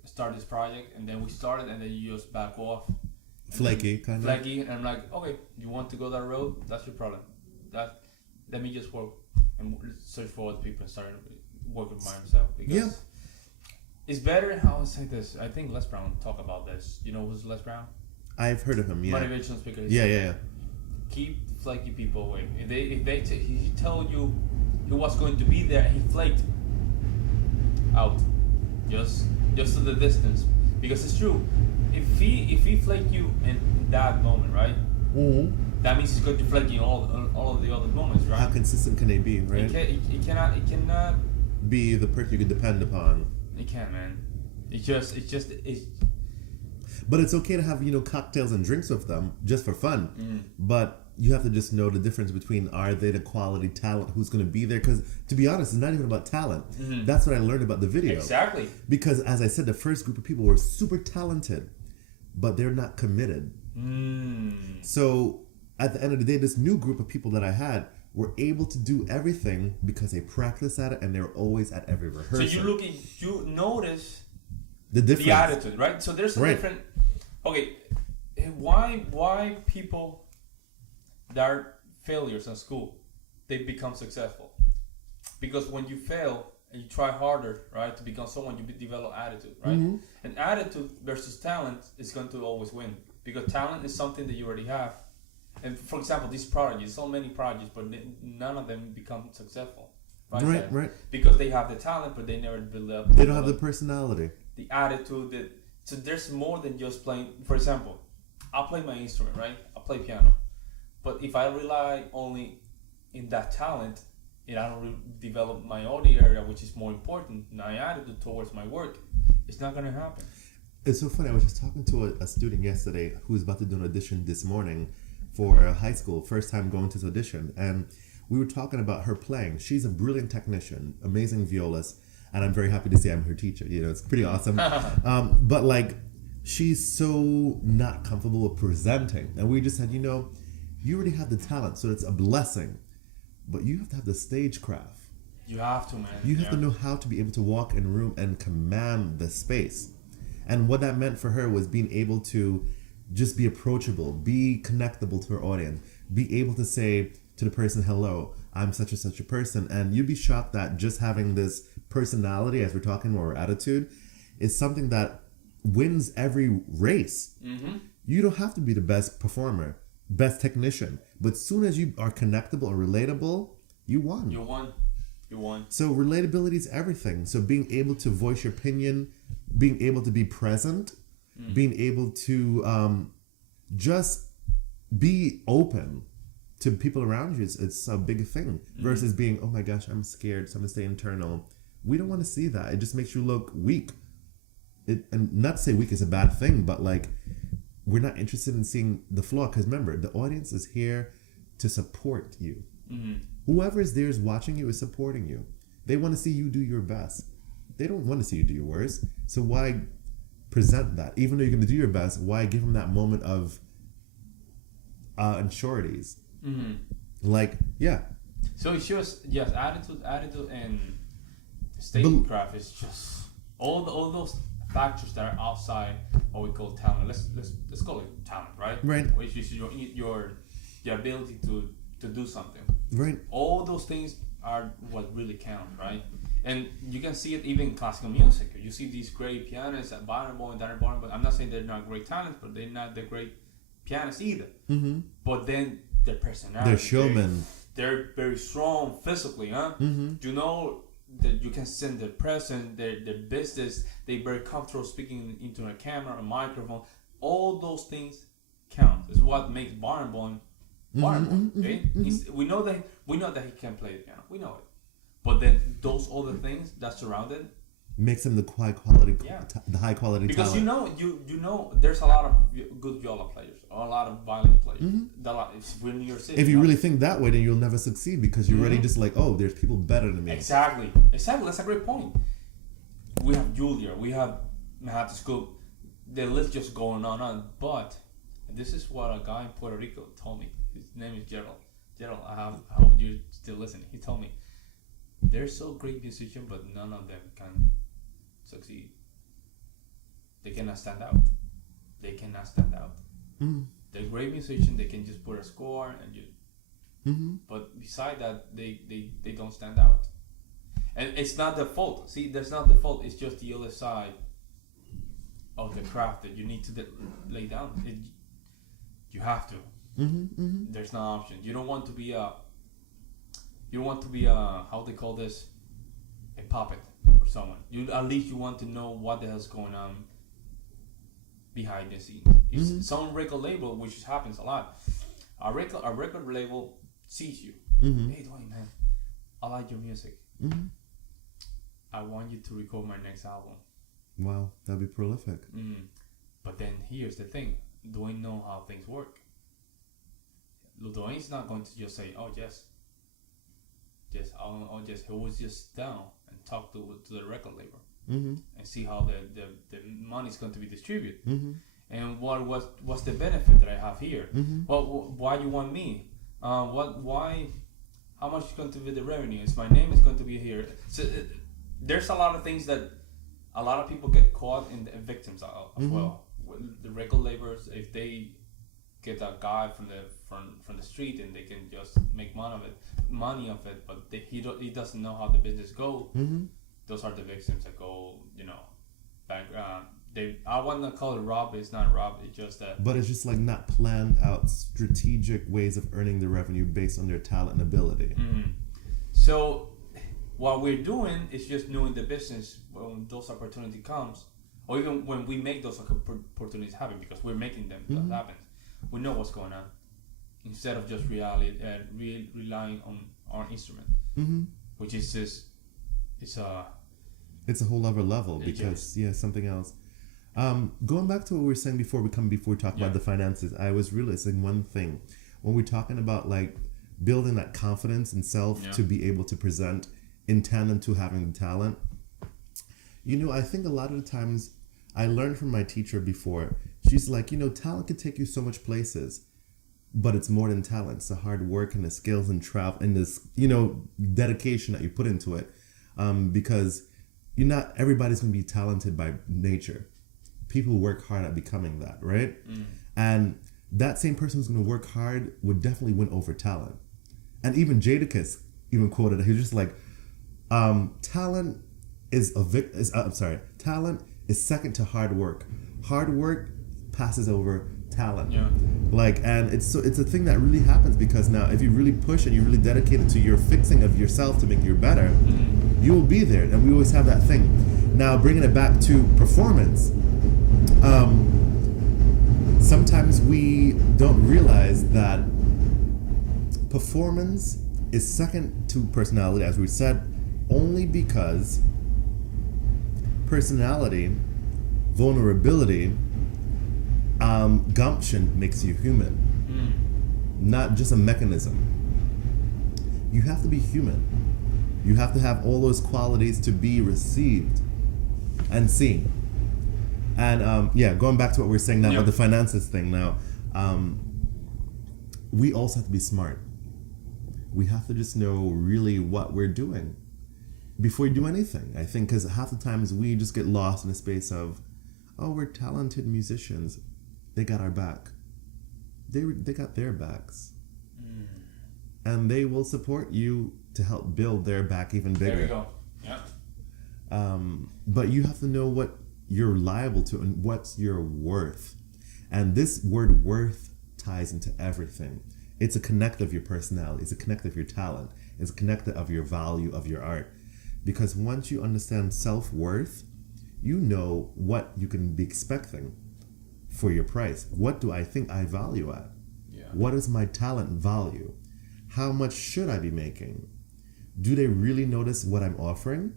start this project, and then we started, and then you just back off. Flaky, and I'm like, okay, you want to go that road? That's your problem. Let me just work and search for other people and start working by myself. Because it's better. How I say this? I think Les Brown talk about this. You know who's Les Brown? I've heard of him. Yeah. Motivational speaker. Yeah. Keep flaky people away. If he told you he was going to be there and he flaked out, just to the distance, because it's true. If he flaked you in that moment, right? That means he's going to flake you in all of the other moments, right? How consistent can they be, right? It cannot be the person you can depend upon. It can't, man. It's just. But it's okay to have cocktails and drinks with them just for fun. But you have to just know the difference between are they the quality talent who's going to be there? Because to be honest, it's not even about talent. That's what I learned about the video. Exactly. Because as I said, the first group of people were super talented, but they're not committed. So at the end of the day, this new group of people that I had were able to do everything because they practice at it and they're always at every rehearsal. So you notice the difference, the attitude, right? So there's a different. Okay, why people that are failures in school, they become successful? Because when you fail and you try harder, right, to become someone, you develop attitude, right? Mm-hmm. And attitude versus talent is going to always win, because talent is something that you already have. And for example, these projects, so many projects, but none of them become successful, right? Right. Because they have the talent, but they never develop. They don't have the personality, the attitude. So there's more than just playing. For example, I play my instrument, right? I play piano, but if I rely only in that talent, and I don't develop my other area, which is more important, my attitude towards my work, it's not gonna happen. It's so funny. I was just talking to a student yesterday who's about to do an audition this morning for a high school, first time going to this audition, and we were talking about her playing. She's a brilliant technician, amazing violist, and I'm very happy to say I'm her teacher. You know, it's pretty awesome. But like, she's so not comfortable with presenting, and we just said, you already have the talent, so it's a blessing, but you have to have the stagecraft. You have to, man. You have to know how to be able to walk in a room and command the space. And what that meant for her was being able to just be approachable, be connectable to her audience, be able to say to the person, hello, I'm such and such a person. And you'd be shocked that just having this personality, as we're talking, or attitude, is something that wins every race. Mm-hmm. You don't have to be the best performer, best technician, but as soon as you are connectable or relatable, you won. You won. So relatability is everything. So being able to voice your opinion, being able to be present, being able to just be open to people around you, it's a big thing. Versus being, oh my gosh, I'm scared, so I'm gonna stay internal. We don't want to see that. It just makes you look weak. And not to say weak is a bad thing, but like, we're not interested in seeing the flaw, because remember, the audience is here to support you. Whoever is there is watching you is supporting you. They want to see you do your best. They don't want to see you do your worst. So why present that? Even though you're going to do your best, why give them that moment of unsureties? Like, yeah. So it's just, yes, attitude, and stagecraft is just all those factors that are outside what we call talent. Let's call it talent, right? Right. Which is your ability to do something. Right. All those things are what really count, right? And you can see it even in classical music. You see these great pianists at Barnabon and Darren Barnabon. I'm not saying they're not great talents, but they're not the great pianists either. But then their personality, they're showmen. They're very strong physically, huh? You know that you can send their presence, their business. They're very comfortable speaking into a camera, a microphone. All those things count. It's what makes Barnabon. Okay? We know that he can play the piano. We know it. But then those other things that surround it makes him the high quality, the high quality because talent. you know there's a lot of good viola players or a lot of violin players. We're in New York City. If you really think that way, then you'll never succeed, because you're already just like, oh, there's people better than me. Exactly. That's a great point. We have Julia. We have Manhattan School. The list just going on. But this is what a guy in Puerto Rico told me. His name is Gerald. Gerald, I hope you're still listening. He told me, they're so great musicians, but none of them can succeed. They cannot stand out. They're great musicians. They can just put a score and you. But beside that, they don't stand out. And it's not the fault. See, that's not the fault. It's just the other side of the craft that you need to lay down. You have to. There's no option. You don't want to be a how they call this, a puppet for someone. At least you want to know what the hell's going on behind the scenes. If some record label, which happens a lot, a record label sees you. Hey, Dwayne, man, I like your music. I want you to record my next album. Wow, that'd be prolific. But then here's the thing: Dwayne know how things work. Dwayne's not going to just say, "Oh, yes." He was just down and talk to the record label and see how the money's going to be distributed. And what's the benefit that I have here? Well, why you want me? Why how much is going to be the revenue? Is my name is going to be here? So there's a lot of things that a lot of people get caught in the victims as well. The regular laborers, if they get a guy from the street and they can just make money of it, but he doesn't know how the business go. Those are the victims that go, back. I want to call it rob. It's not rob. It's just that. But it's just like not planned out strategic ways of earning the revenue based on their talent and ability. So what we're doing is just knowing the business when those opportunity comes, or even when we make those opportunities happen, because we're making them that happen. We know what's going on instead of just relying on our instrument, which is just it's a whole other level because something else. Going back to what we were saying before we talk about the finances, I was realizing one thing when we're talking about like building that confidence in self to be able to present in tandem to having the talent. I think a lot of the times I learned from my teacher before. She's like, talent can take you so much places, but it's more than talent. It's the hard work and the skills and travel and this, dedication that you put into it. Because not everybody's going to be talented by nature. People work hard at becoming that, right? And that same person who's going to work hard would definitely win over talent. And even Jadakiss even quoted it. He was just like, talent is second to hard work. Hard work passes over talent. And it's a thing that really happens because now if you really push and you really dedicate it to your fixing of yourself to make you better, you will be there. And we always have that thing. Now bringing it back to performance, sometimes we don't realize that performance is second to personality, as we said, only because personality, vulnerability, gumption makes you human, not just a mechanism. You have to be human. You have to have all those qualities to be received and seen. And going back to what we were saying now about the finances thing now, we also have to be smart. We have to just know really what we're doing before you do anything. I think because half the times we just get lost in the space of, we're talented musicians. They got our back. They got their backs. And they will support you to help build their back even bigger. There we go. Yeah. But you have to know what you're liable to and what's your worth. And this word worth ties into everything. It's a connector of your personality. It's a connector of your talent. It's a connector of your value of your art. Because once you understand self-worth, you know what you can be expecting for your price. What do I think I value at? What is my talent value? How much should I be making? Do they really notice what I'm offering?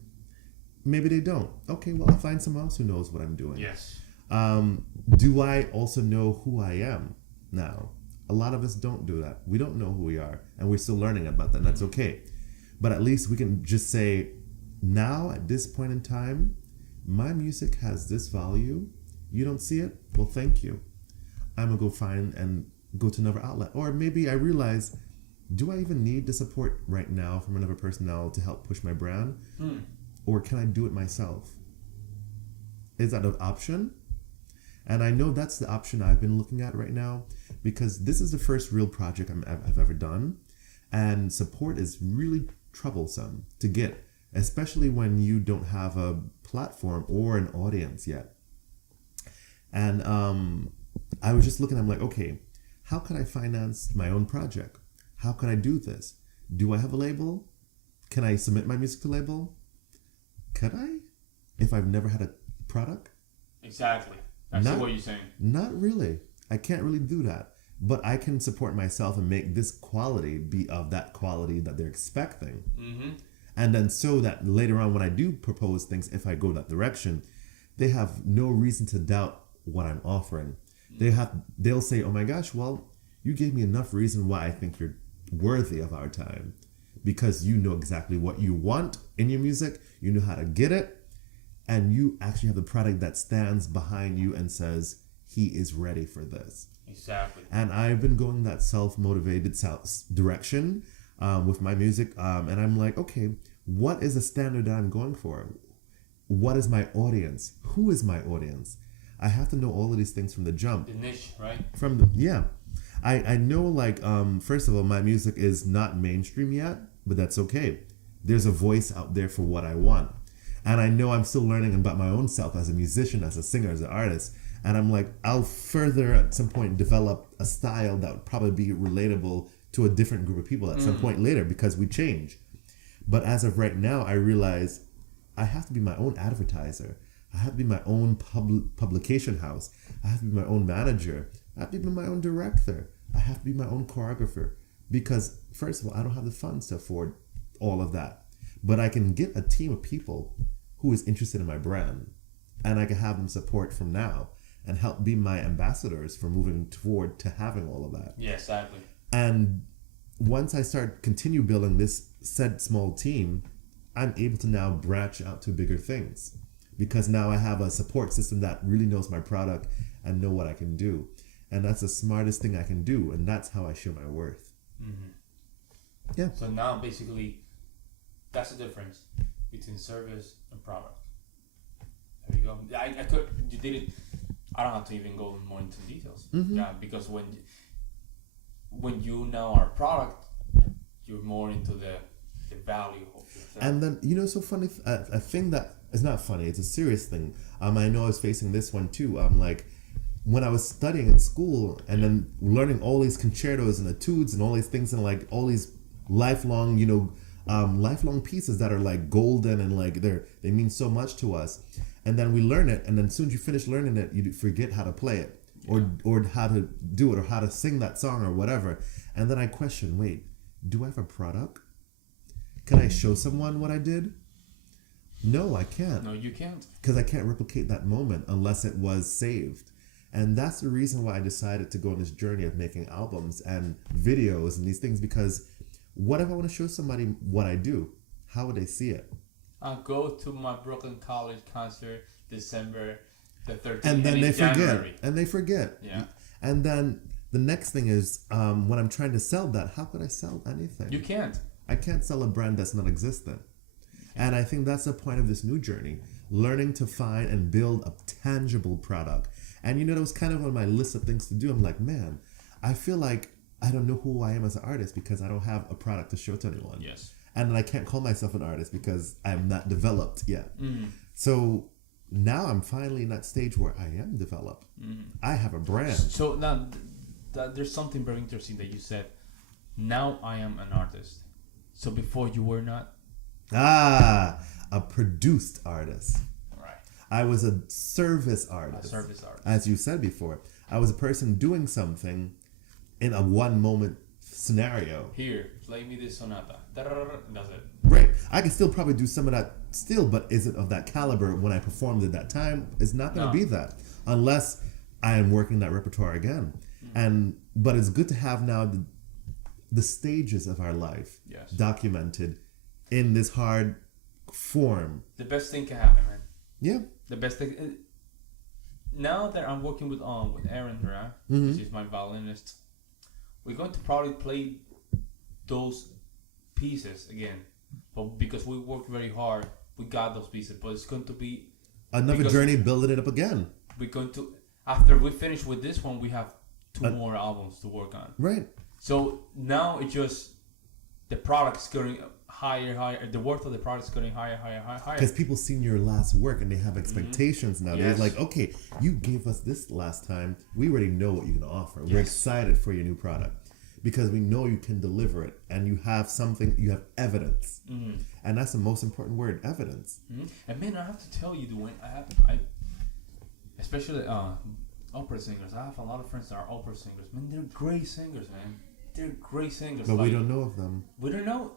Maybe they don't. Okay, well, I'll find someone else who knows what I'm doing. Yes. Do I also know who I am now? A lot of us don't do that. We don't know who we are, and we're still learning about that, and that's okay. But at least we can just say, now, at this point in time, my music has this value. You don't see it? Well, thank you. I'm going to go find and go to another outlet. Or maybe I realize, do I even need the support right now from another person now to help push my brand? Or can I do it myself? Is that an option? And I know that's the option I've been looking at right now because this is the first real project I've ever done. And support is really troublesome to get, especially when you don't have a platform or an audience yet. And I was just looking, I'm like, okay, how can I finance my own project? How can I do this? Do I have a label? Can I submit my music to label? Could I? If I've never had a product? Exactly. I see what you're saying. Not really. I can't really do that. But I can support myself and make this quality be of that quality that they're expecting. And then so that later on when I do propose things, if I go that direction, they have no reason to doubt what I'm offering. They'll say, oh my gosh, well, you gave me enough reason why I think you're worthy of our time. Because you know exactly what you want in your music, you know how to get it, and you actually have the product that stands behind you and says, he is ready for this. Exactly. And I've been going that self-motivated direction. with my music, and I'm like, okay, what is the standard that I'm going for? What is my audience? Who is my audience? I have to know all of these things from the jump. The niche, right? I know, like, first of all, my music is not mainstream yet, but that's okay. There's a voice out there for what I want. And I know I'm still learning about my own self as a musician, as a singer, as an artist. And I'm like, I'll further at some point develop a style that would probably be relatable to a different group of people at some point later, because we change. But as of right now, I realize I have to be my own advertiser. I have to be my own publication house. I have to be my own manager. I have to be my own director. I have to be my own choreographer. Because, first of all, I don't have the funds to afford all of that. But I can get a team of people who is interested in my brand. And I can have them support from now and help be my ambassadors for moving toward to having all of that. Yeah, exactly. And once I continue building this said small team, I'm able to now branch out to bigger things. Because now I have a support system that really knows my product and know what I can do. And that's the smartest thing I can do. And that's how I show my worth. Mm-hmm. Yeah. So now basically, that's the difference between service and product. There you go. You did it. I don't have to even go more into details. Mm-hmm. Yeah, because when you now are a product, you're more into the value of yourself. And then, so funny, a thing that is not funny, it's a serious thing. I know I was facing this one too. Like, when I was studying in school and then learning all these concertos and etudes and all these things and like all these lifelong, lifelong pieces that are like golden and like they mean so much to us. And then we learn it, and then as soon as you finish learning it, you forget how to play it or how to do it or how to sing that song or whatever. And then I question, wait, do I have a product? Can I show someone what I did? No, I can't. No, you can't. Because I can't replicate that moment unless it was saved. And that's the reason why I decided to go on this journey of making albums and videos and these things, because what if I want to show somebody what I do? How would they see it? I'll go to my Brooklyn College concert December the 13th. And then they January. forget. And they forget. Yeah. And then the next thing is when I'm trying to sell that, how could I sell anything? You can't. I can't sell a brand that's not existent. And I think that's the point of this new journey. Learning to find and build a tangible product. And that was kind of on my list of things to do. I'm like, man, I feel like I don't know who I am as an artist because I don't have a product to show to anyone. Yes. And then I can't call myself an artist because I'm not developed yet. Mm-hmm. So now I'm finally in that stage where I am developed. Mm-hmm. I have a brand. So now there's something very interesting that you said. Now I am an artist. So before you were not? A produced artist. Right. I was a service artist. A service artist. As you said before. I was a person doing something in a one moment scenario. Here, play me this sonata. That's it. Right. I can still probably do some of that still, but is it of that caliber when I performed at that time? It's not going to be that unless I am working that repertoire again. Mm-hmm. But it's good to have now the stages of our life documented in this hard form. The best thing can happen, man. Yeah. The best thing. Now that I'm working with Aaron, right? Mm-hmm. She's my violinist. We're going to probably play those pieces again, but because we worked very hard, we got those pieces. But it's going to be another journey building it up again. We're going to, after we finish with this one, we have two more albums to work on. Right. So now it's just the product's going higher. The worth of the product's going higher. Because people seen your last work and they have expectations now. They're like, okay, you gave us this last time. We already know what you're going to offer. We're excited for your new product because we know you can deliver it and you have something. You have evidence, and that's the most important word: evidence. Mm-hmm. And man, I have to tell you, Dwayne, I especially opera singers. I have a lot of friends that are opera singers. Man, they're great singers, man. They're great singers. But we don't know of them. We don't know.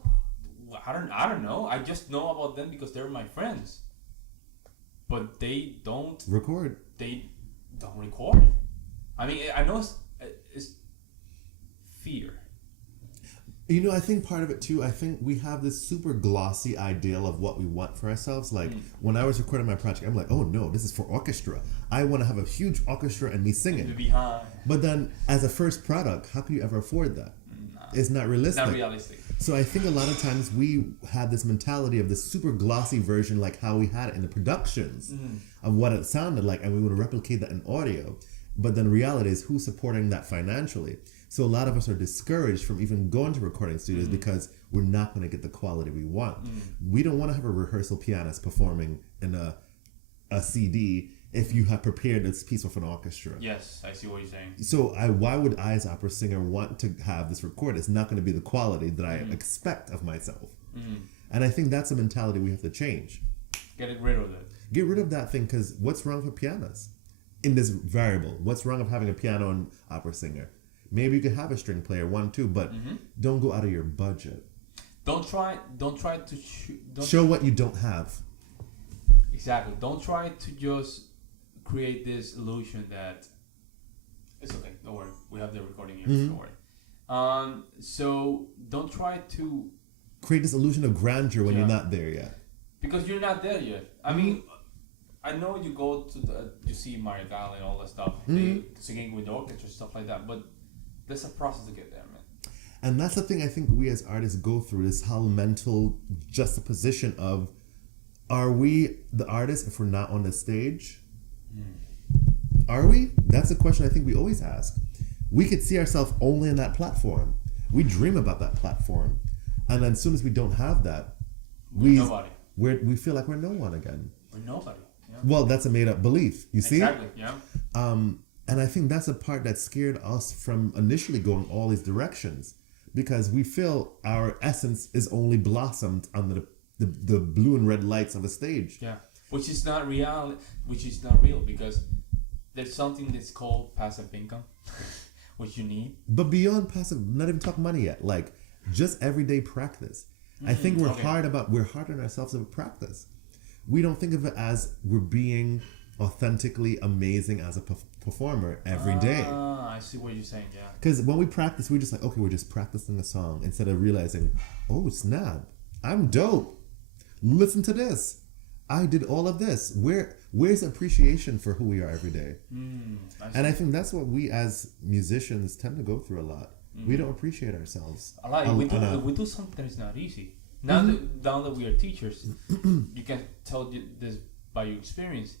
I don't know. I just know about them because they're my friends. But they don't record. They don't record. I mean, I know it's fear. I think part of it too, I think we have this super glossy ideal of what we want for ourselves. Like when I was recording my project, I'm like, oh no, this is for orchestra. I want to have a huge orchestra and me singing. Behind. But then as a first product, how can you ever afford that? No. It's not realistic. Not realistic. So I think a lot of times we have this mentality of the super glossy version, like how we had it in the productions of what it sounded like, and we want to replicate that in audio. But then the reality is, who's supporting that financially? So a lot of us are discouraged from even going to recording studios because we're not going to get the quality we want. We don't want to have a rehearsal pianist performing in a CD if you have prepared this piece with an orchestra. Yes, I see what you're saying. So why would I as an opera singer want to have this recorded? It's not going to be the quality that I expect of myself. And I think that's a mentality we have to change. Get rid of it. Get rid of that thing, because what's wrong with pianos? In this variable, what's wrong with having a piano and opera singer? Maybe you could have a string player, 1, 2, but don't go out of your budget. Don't try to show what you don't have. Exactly. Don't try to just create this illusion that it's okay. Don't worry. We have the recording here. Don't worry. So don't try to create this illusion of grandeur when you're not there yet. Because you're not there yet. I mean, I know you go to you see Mario Gala and all that stuff, they singing with the orchestra, stuff like that, but there's a process to get there, man. And that's the thing I think we as artists go through, this whole mental juxtaposition of, are we the artists if we're not on the stage? Are we? That's a question I think we always ask. We could see ourselves only in that platform. We dream about that platform. And then as soon as we don't have that, we feel like we're no one again. We're nobody. Yeah. Well, that's a made-up belief. You see? Exactly, yeah. And I think that's a part that scared us from initially going all these directions, because we feel our essence is only blossomed under the blue and red lights of a stage. Yeah, which is not real. Which is not real, because there's something that's called passive income, which you need. But beyond passive, not even talk money yet. Like just everyday practice. I think we're hard on ourselves about practice. We don't think of it as we're being authentically amazing as a performer every day. I see what you're saying, yeah. Because when we practice, we're just like, okay, we're just practicing a song instead of realizing, oh snap, I'm dope. Listen to this. I did all of this. Where's appreciation for who we are every day? And I think that's what we as musicians tend to go through a lot. We don't appreciate ourselves. A lot. We do something that is not easy. Now that we are teachers, you can tell this by your experience.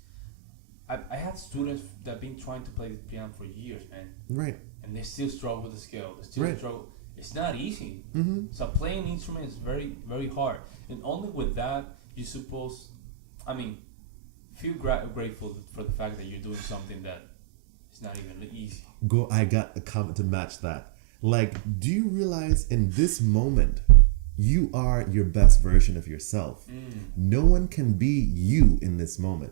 I had students that have been trying to play the piano for years, man. Right. And they still struggle with the scale. They still struggle. It's not easy. So playing an instrument is very, very hard. And only with that, you feel grateful for the fact that you're doing something that is not even easy. I got a comment to match that. Like, do you realize in this moment, you are your best version of yourself? No one can be you in this moment.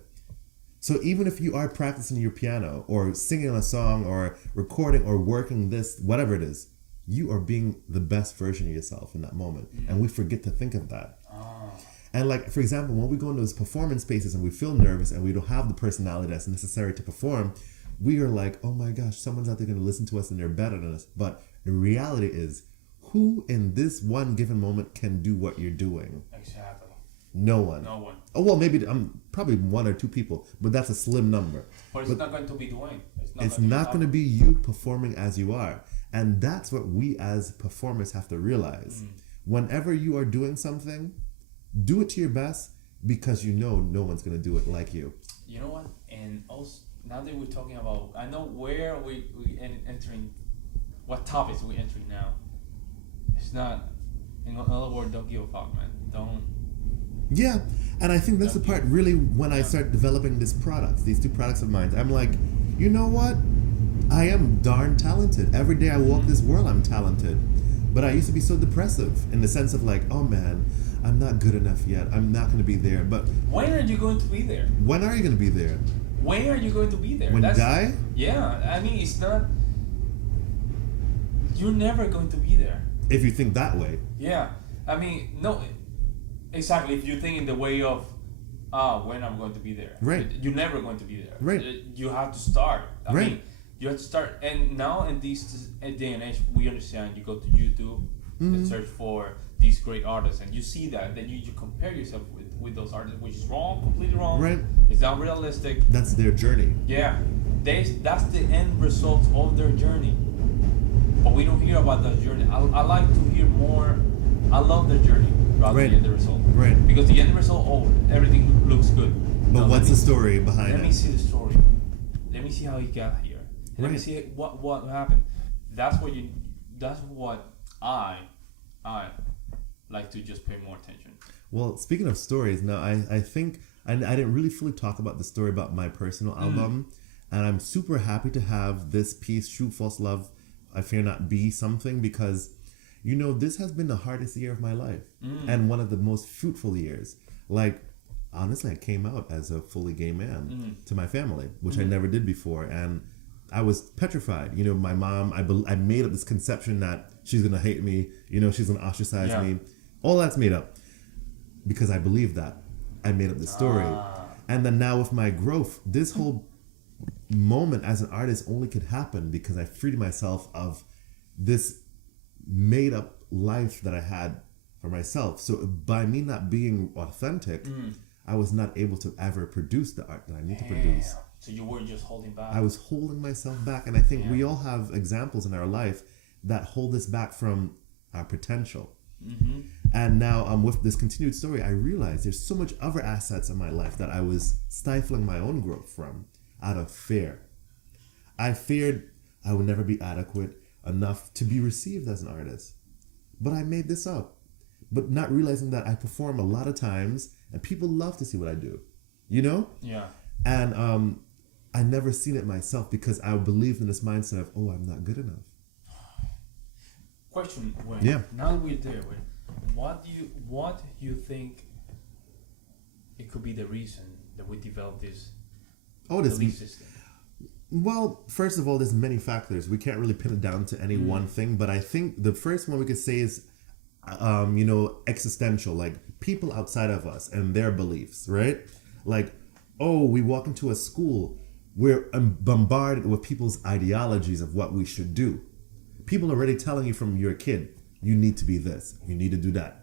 So even if you are practicing your piano or singing a song or recording or working this, whatever it is, you are being the best version of yourself in that moment. And we forget to think of that. And like, for example, when we go into those performance spaces and we feel nervous and we don't have the personality that's necessary to perform, we are like, oh my gosh, someone's out there going to listen to us and they're better than us. But the reality is, who in this one given moment can do what you're doing? Exactly. No one. No one. Oh, well, maybe probably 1 or 2 people, but that's a slim number. But it's not going to be Dwayne. It's not going to be you performing as you are. And that's what we as performers have to realize. Whenever you are doing something, do it to your best, because you know no one's going to do it like you. You know what? And also, now that we're talking about, I know where we entering, what topics we entering now. It's not, in other words, don't give a fuck, man. Don't. Yeah, and I think that's the part really when I start developing these 2 products of mine. I'm like, you know what? I am darn talented. Every day I walk this world, I'm talented. But I used to be so depressive in the sense of like, oh man, I'm not good enough yet. I'm not going to be there. But when are you going to be there? When are you going to be there? When are you going to be there? When you die? Yeah, I mean, it's not. You're never going to be there. If you think that way. Yeah, I mean, no, exactly. If you think in the way of, when I'm going to be there. Right. You're never going to be there. Right. You have to start. I right. mean, you have to start. And now in this day and age, we understand. You go to YouTube and search for these great artists, and you see that. Then you compare yourself with those artists, which is wrong, completely wrong. Right. It's not realistic. That's their journey. Yeah. That's the end result of their journey. But we don't hear about that journey. I like to hear more I love the journey rather Right. than the result. Right. Because the end result, everything looks good. But Now, what's the story behind let it? me see the story. Let me see how he got here. Let me Right. see what happened. That's what I like to just pay more attention. Well, speaking of stories, now I think I didn't really fully talk about the story about my personal album, and I'm super happy to have this piece, Shoot False Love, I Fear Not Be Something, because, you know, this has been the hardest year of my life and one of the most fruitful years. Like, honestly, I came out as a fully gay man to my family, which I never did before, and I was petrified. You know, my mom, I made up this conception that she's gonna hate me, you know, she's gonna ostracize me. All that's made up because I believe that. I made up the story. And then now with my growth, this whole moment as an artist only could happen because I freed myself of this made up life that I had for myself. So by me not being authentic, I was not able to ever produce the art that I need to produce. So you were just holding back. I was holding myself back. And I think we all have examples in our life that hold us back from our potential. And now with this continued story, I realized there's so much other assets in my life that I was stifling my own growth from out of fear. I feared I would never be adequate enough to be received as an artist. But I made this up. But not realizing that I perform a lot of times and people love to see what I do. You know? Yeah. And I never seen it myself because I believed in this mindset of, oh, I'm not good enough. Question, Wayne. Yeah. Now that we're there, Wayne, what do you think it could be the reason that we developed this belief system? Well, first of all, there's many factors. We can't really pin it down to any one thing, but I think the first one we could say is, existential, like people outside of us and their beliefs, right? Like, oh, we walk into a school, we're bombarded with people's ideologies of what we should do. People are already telling you from you're a kid, you need to be this, you need to do that,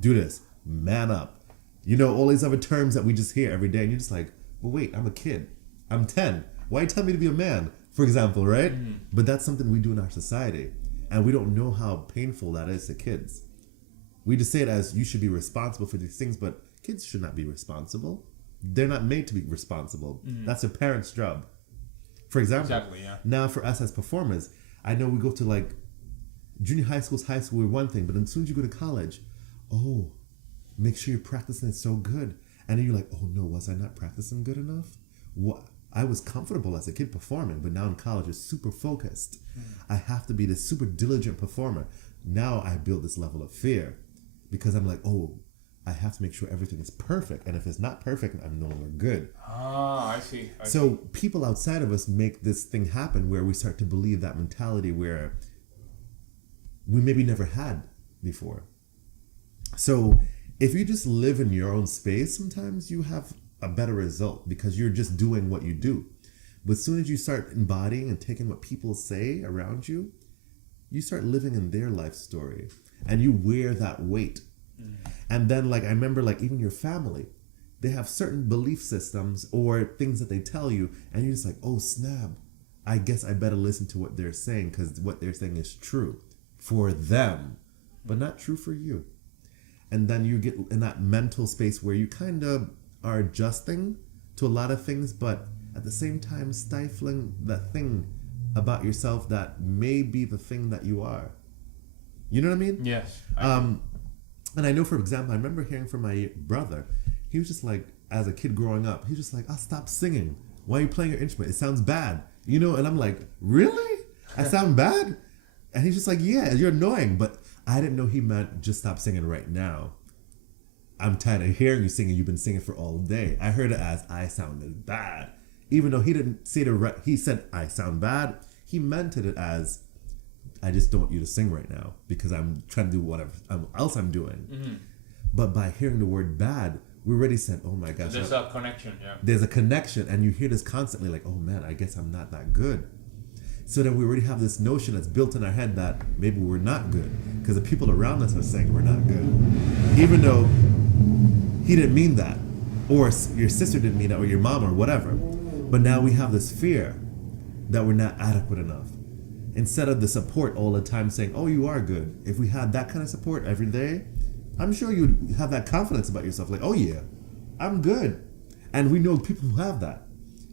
do this, man up. You know, all these other terms that we just hear every day, and you're just like, well, wait, I'm a kid. I'm 10. Why you tell me to be a man, for example, right? But that's something we do in our society, and we don't know how painful that is to kids. We just say it as you should be responsible for these things, but kids should not be responsible. They're not made to be responsible. That's a parent's job. For example, now for us as performers, I know we go to like junior high school is one thing, but as soon as you go to college, oh, make sure you're practicing it so good. And then you're like, oh no, was I not practicing good enough? What? I was comfortable as a kid performing, but now in college it's super focused. I have to be this super diligent performer. Now I build this level of fear because I'm like, oh, I have to make sure everything is perfect. And if it's not perfect, I'm no longer good. I see. So people outside of us make this thing happen where we start to believe that mentality where we maybe never had before. So if you just live in your own space, sometimes you have a better result because you're just doing what you do. But as soon as you start embodying and taking what people say around you, you start living in their life story and you wear that weight. And then like I remember like even your family, they have certain belief systems or things that they tell you and you're just like, oh snap, I guess I better listen to what they're saying because what they're saying is true for them, but not true for you. And then you get in that mental space where you kind of are adjusting to a lot of things, but at the same time stifling that thing about yourself that may be the thing that you are. You know what I mean? Yes. And I know, for example, I remember hearing from my brother, he was just like, as a kid growing up, he was just like, I'll stop singing. Why are you playing your instrument? It sounds bad. You know, and I'm like, really? I sound bad? And he's just like, yeah, you're annoying. But I didn't know he meant just stop singing right now. I'm tired of hearing you singing. You've been singing for all day. I heard it as I sounded bad. Even though he didn't say the right, he said I sound bad. He meant it as I just don't want you to sing right now because I'm trying to do whatever else I'm doing. But by hearing the word bad, we already said, oh my gosh. There's a connection, yeah. There's a connection, and you hear this constantly like, oh man, I guess I'm not that good. So then we already have this notion that's built in our head that maybe we're not good because the people around us are saying we're not good. Even though he didn't mean that, or your sister didn't mean that, or your mom or whatever. But now we have this fear that we're not adequate enough. instead of the support all the time saying, oh, you are good. If we had that kind of support every day, I'm sure you'd have that confidence about yourself. Like, oh yeah, I'm good. And we know people who have that.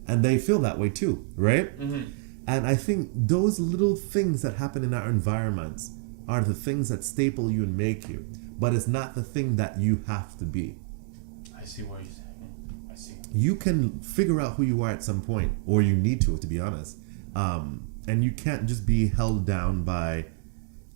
And they feel that way too, right? Mm-hmm. And I think those little things that happen in our environments are the things that staple you and make you. But it's not the thing that you have to be. I see what you're saying. I see. You can figure out who you are at some point, or you need to be honest. And you can't just be held down by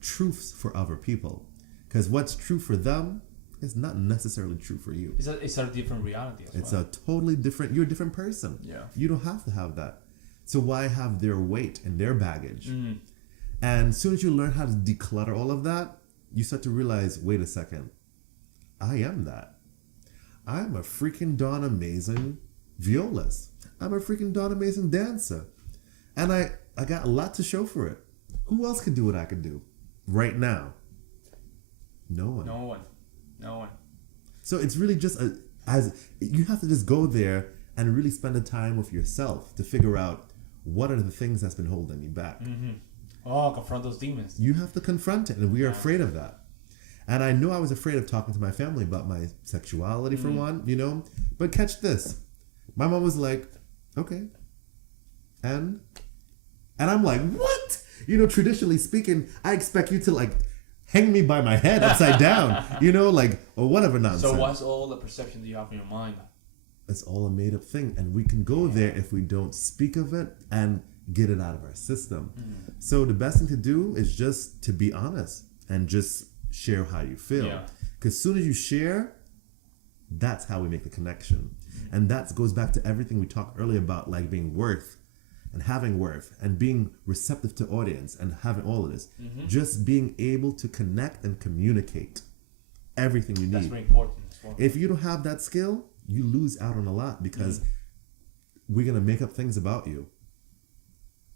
truths for other people. Because what's true for them is not necessarily true for you. It's a different reality as It's well. a totally different, you're a different person. Yeah. You don't have to have that. So why have their weight and their baggage? Mm-hmm. And as soon as you learn how to declutter all of that, you start to realize, wait a second, I am that. I'm a freaking darn amazing violist. I'm a freaking darn amazing dancer. And I got a lot to show for it. Who else can do what I can do right now? No one. No one. So it's really just you have to just go there and really spend the time with yourself to figure out what are the things that's been holding you back. Mm-hmm. Oh, confront those demons. You have to confront it, and we are afraid of that. And I know I was afraid of talking to my family about my sexuality for one, But catch this. My mom was like, okay. And I'm like, what? Traditionally speaking, I expect you to like hang me by my head upside down, or whatever nonsense. So what's all the perception that you have in your mind? It's all a made up thing. And we can go there if we don't speak of it and get it out of our system. Mm. So the best thing to do is just to be honest and just share how you feel. Because as soon as you share, that's how we make the connection. And that goes back to everything we talked earlier about, like being worth and having worth and being receptive to audience and having all of this. Mm-hmm. Just being able to connect and communicate everything you need. That's very important as well. If you don't have that skill, you lose out on a lot because we're going to make up things about you.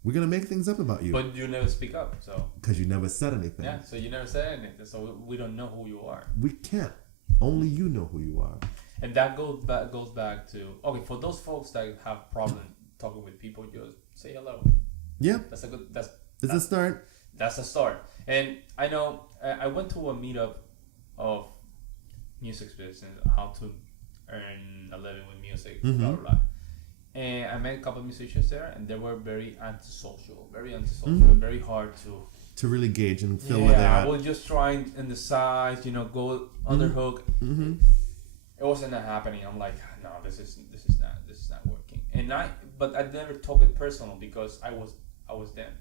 We're going to make things up about you. But you never speak up, so. Because you never said anything. Yeah, so you never said anything, so we don't know who you are. We can't. Only you know who you are. And that goes back to, okay, for those folks that have problems talking with people, just say hello. Yeah. That's a start. That's a start. And I know, I went to a meetup of music business, how to earn a living with music, blah, blah, blah. And I met a couple of musicians there, and they were very antisocial, very hard to really gauge and feel where they're at. I was just trying in the sides, go underhook. Mm-hmm. It wasn't happening. I'm like, no, this is not working. But I never took it personal because I was them.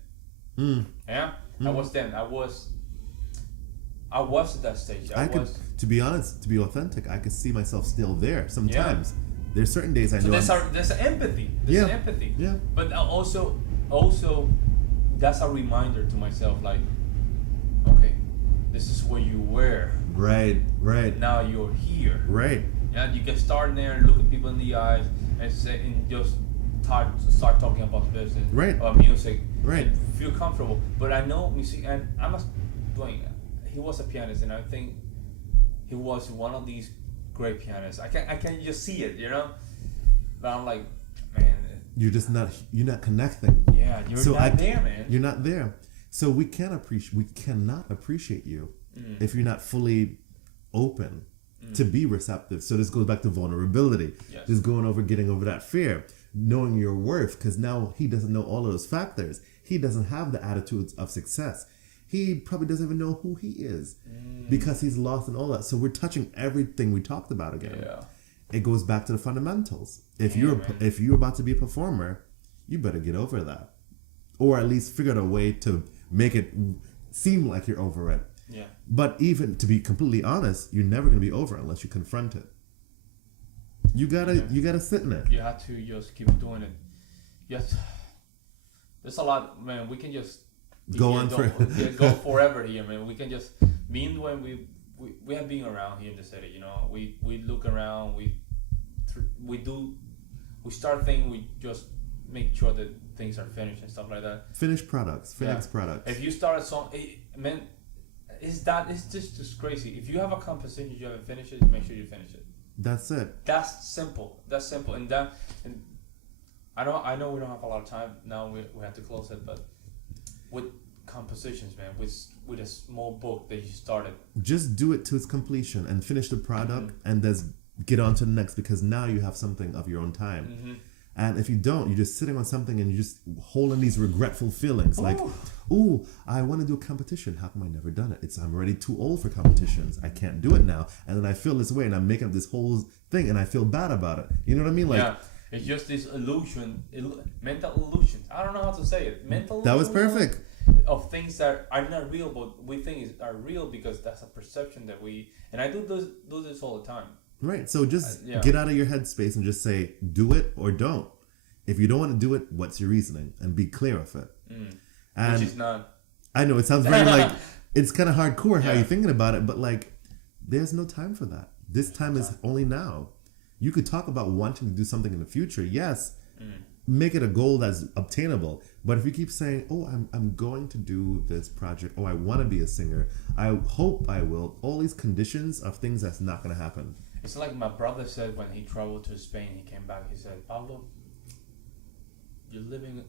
Mm. Yeah, I was them. I was at that stage. To be honest, to be authentic, I could see myself still there sometimes. Yeah. There's certain days I know. There's empathy. There's empathy. Yeah. But also, that's a reminder to myself, like, okay, this is where you were. Right. Now you're here. Right. Yeah, you can start there and look at people in the eyes and say and just start talking about the business, right? About music, right? And feel comfortable. But I know music, and Dwayne, he was a pianist, and I think he was one of these great pianists. I can just see it, But I'm like, man, you're not connecting. Yeah, you're not there, man. You're not there. So we cannot appreciate you if you're not fully open to be receptive. So this goes back to vulnerability. Yes. Just getting over that fear, knowing your worth, because now he doesn't know all of those factors. He doesn't have the attitudes of success. He probably doesn't even know who he is because he's lost in all that. So we're touching everything we talked about again. Yeah. It goes back to the fundamentals. If you're about to be a performer, you better get over that, or at least figure out a way to make it seem like you're over it. Yeah. But even to be completely honest, you're never going to be over it unless you confront it. You gotta sit in it. You have to just keep doing it. Yes. There's a lot, man. We can just go forever here, man. We can just when we have been around here in the city, we look around, we start things, we just make sure that things are finished and stuff like that. Finished products. If you start a song, man, it's just crazy. If you have a composition, you haven't finished it, make sure you finish it. That's it. That's simple. And I know we don't have a lot of time now. We have to close it, but with compositions, man, with a small book that you started. Just do it to its completion and finish the product, and then get on to the next, because now you have something of your own time. And if you don't, you're just sitting on something and you're just holding these regretful feelings. Like, ooh, I want to do a competition. How come I never done it? I'm already too old for competitions. I can't do it now. And then I feel this way and I'm making up this whole thing and I feel bad about it. You know what I mean? Like, yeah, it's just this illusion, mental illusion. I don't know how to say it. Mental that was perfect. Of things that are not real, but we think are real because that's a perception that we... And I do this all the time. Right. So just get out of your headspace and just say, do it or don't. If you don't want to do it, what's your reasoning? And be clear with it. And which is not... I know it sounds very like, it's kind of hardcore how you're thinking about it, but like, there's no time for that. This time is only now. You could talk about wanting to do something in the future. Yes. Make it a goal that's obtainable. But if you keep saying, oh, I'm going to do this project. Oh, I want to be a singer. I hope I will. All these conditions of things that's not going to happen. It's like my brother said when he traveled to Spain, he came back, he said, Pablo, you're living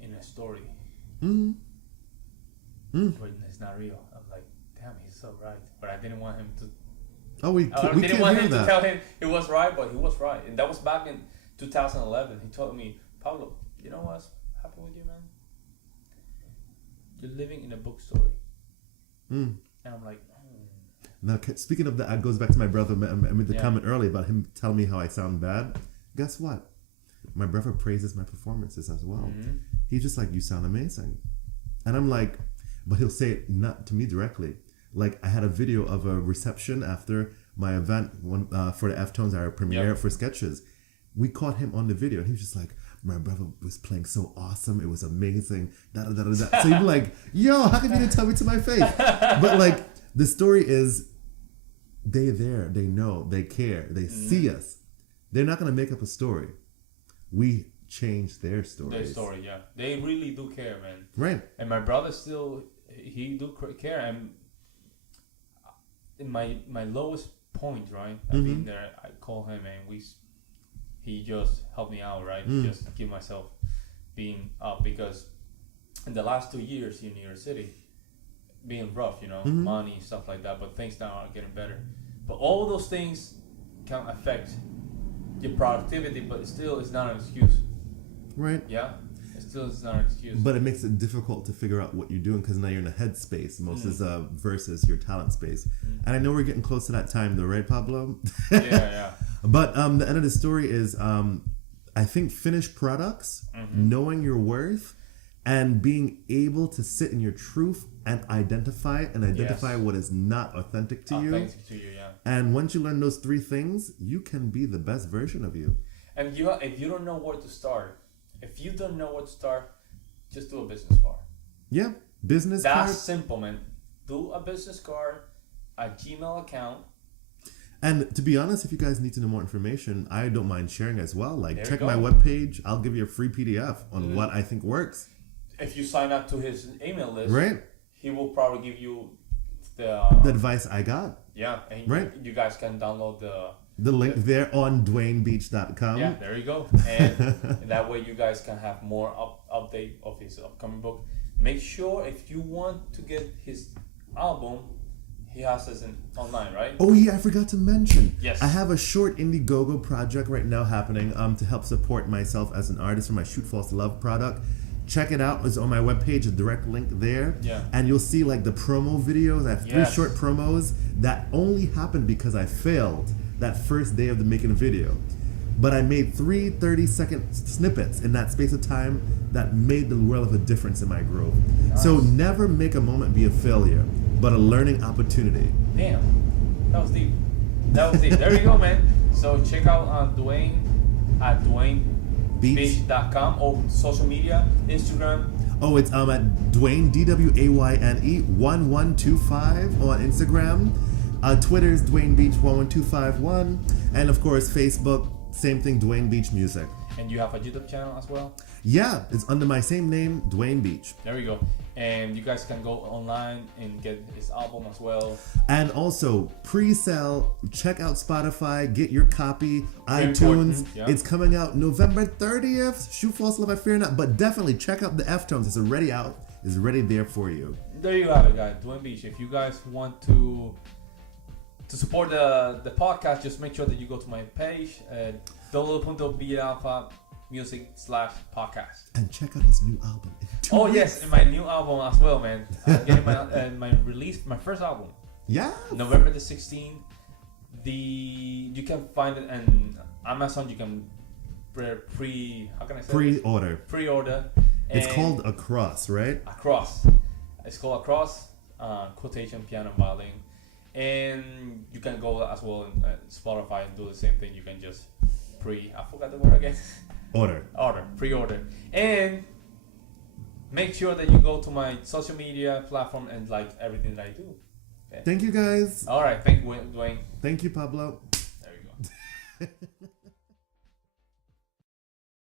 in a story. But it's not real. I'm like, damn, he's so right. But I didn't want him to... Oh, we didn't want him to tell him he was right, but he was right. And that was back in 2011. He told me, Pablo, you know what's happened with you, man? You're living in a book story. And I'm like... Now, speaking of that, it goes back to my brother. I made the comment earlier about him telling me how I sound bad. Guess what? My brother praises my performances as well. He's just like, you sound amazing. And I'm like, but he'll say it not to me directly. Like, I had a video of a reception after my event for the F-Tones, our premiere for Sketches. We caught him on the video, and he was just like, my brother was playing so awesome. It was amazing. So you'd be like, yo, how come you didn't tell me to my face? But like, the story is, they're there, they know, they care, they see us. They're not going to make up a story. We change their stories. Their story, yeah. They really do care, man. Right. And my brother still, he do care. And in my lowest point, right? I've been there, I call him and he just helped me out, right? Just to keep myself being up, because in the last 2 years in New York City, being rough, you know, money, stuff like that, but things now are getting better. But all those things can affect your productivity, but still it's not an excuse. Right. Yeah? It still is not an excuse. But it makes it difficult to figure out what you're doing, because now you're in a head space versus your talent space. And I know we're getting close to that time though, right, Pablo? Yeah. But the end of the story is, I think finished products, knowing your worth, and being able to sit in your truth and identify what is not authentic to you. Authentic to you, yeah. And once you learn those 3 things, you can be the best version of you. And if you don't know where to start, just do a business card. Yeah, business card. That's simple, man. Do a business card, a Gmail account. And to be honest, if you guys need to know more information, I don't mind sharing as well. Like, check my go. webpage. I'll give you a free PDF on what I think works. If you sign up to his email list, right, he will probably give you the advice I got. Yeah, and you guys can download the link there on DwayneBeach.com. Yeah, there you go. And that way you guys can have more update of his upcoming book. Make sure if you want to get his album, he has this online, right? Oh yeah, I forgot to mention. Yes. I have a short Indiegogo project right now happening to help support myself as an artist for my Shoot False Love product. Check it out. It's on my webpage, a direct link there. Yeah. And you'll see like the promo videos. I have 3 short promos that only happened because I failed that first day of the making a video. But I made 3 30-second snippets in that space of time that made the world of a difference in my growth. Nice. So never make a moment be a failure, but a learning opportunity. Damn. That was deep. There you go, man. So check out Dwayne at DwayneBeach.com or social media, Instagram. Oh, it's at Dwayne DWAYNE 1125 on Instagram. Twitter's Dwayne Beach 11251, and of course Facebook, same thing, Dwayne Beach Music. And you have a YouTube channel as well? Yeah, it's under my same name, Dwayne Beach. There we go. And you guys can go online and get his album as well. And also, pre-sale, check out Spotify, get your copy, iTunes. Yeah. It's coming out November 30th. Shoot False Love, I Fear Not. But definitely check out the F-Tones. It's already out. is ready there for you. There you have it, guys. Dwayne Beach. If you guys want to support the podcast, just make sure that you go to my page, www.violin music/podcast. And check out his new album. Yes, and my new album as well, man. I'm getting my first album. Yeah. November the 16th. You can find it on Amazon. You can pre-order. It's called Across, right? Across. It's called Across, quotation piano and violin. And you can go as well on Spotify and do the same thing. You can just I forgot the word again. Pre-order. And make sure that you go to my social media platform and like everything that I do. Okay. Thank you, guys. All right. Thank you, Dwayne. Thank you, Pablo. There you go.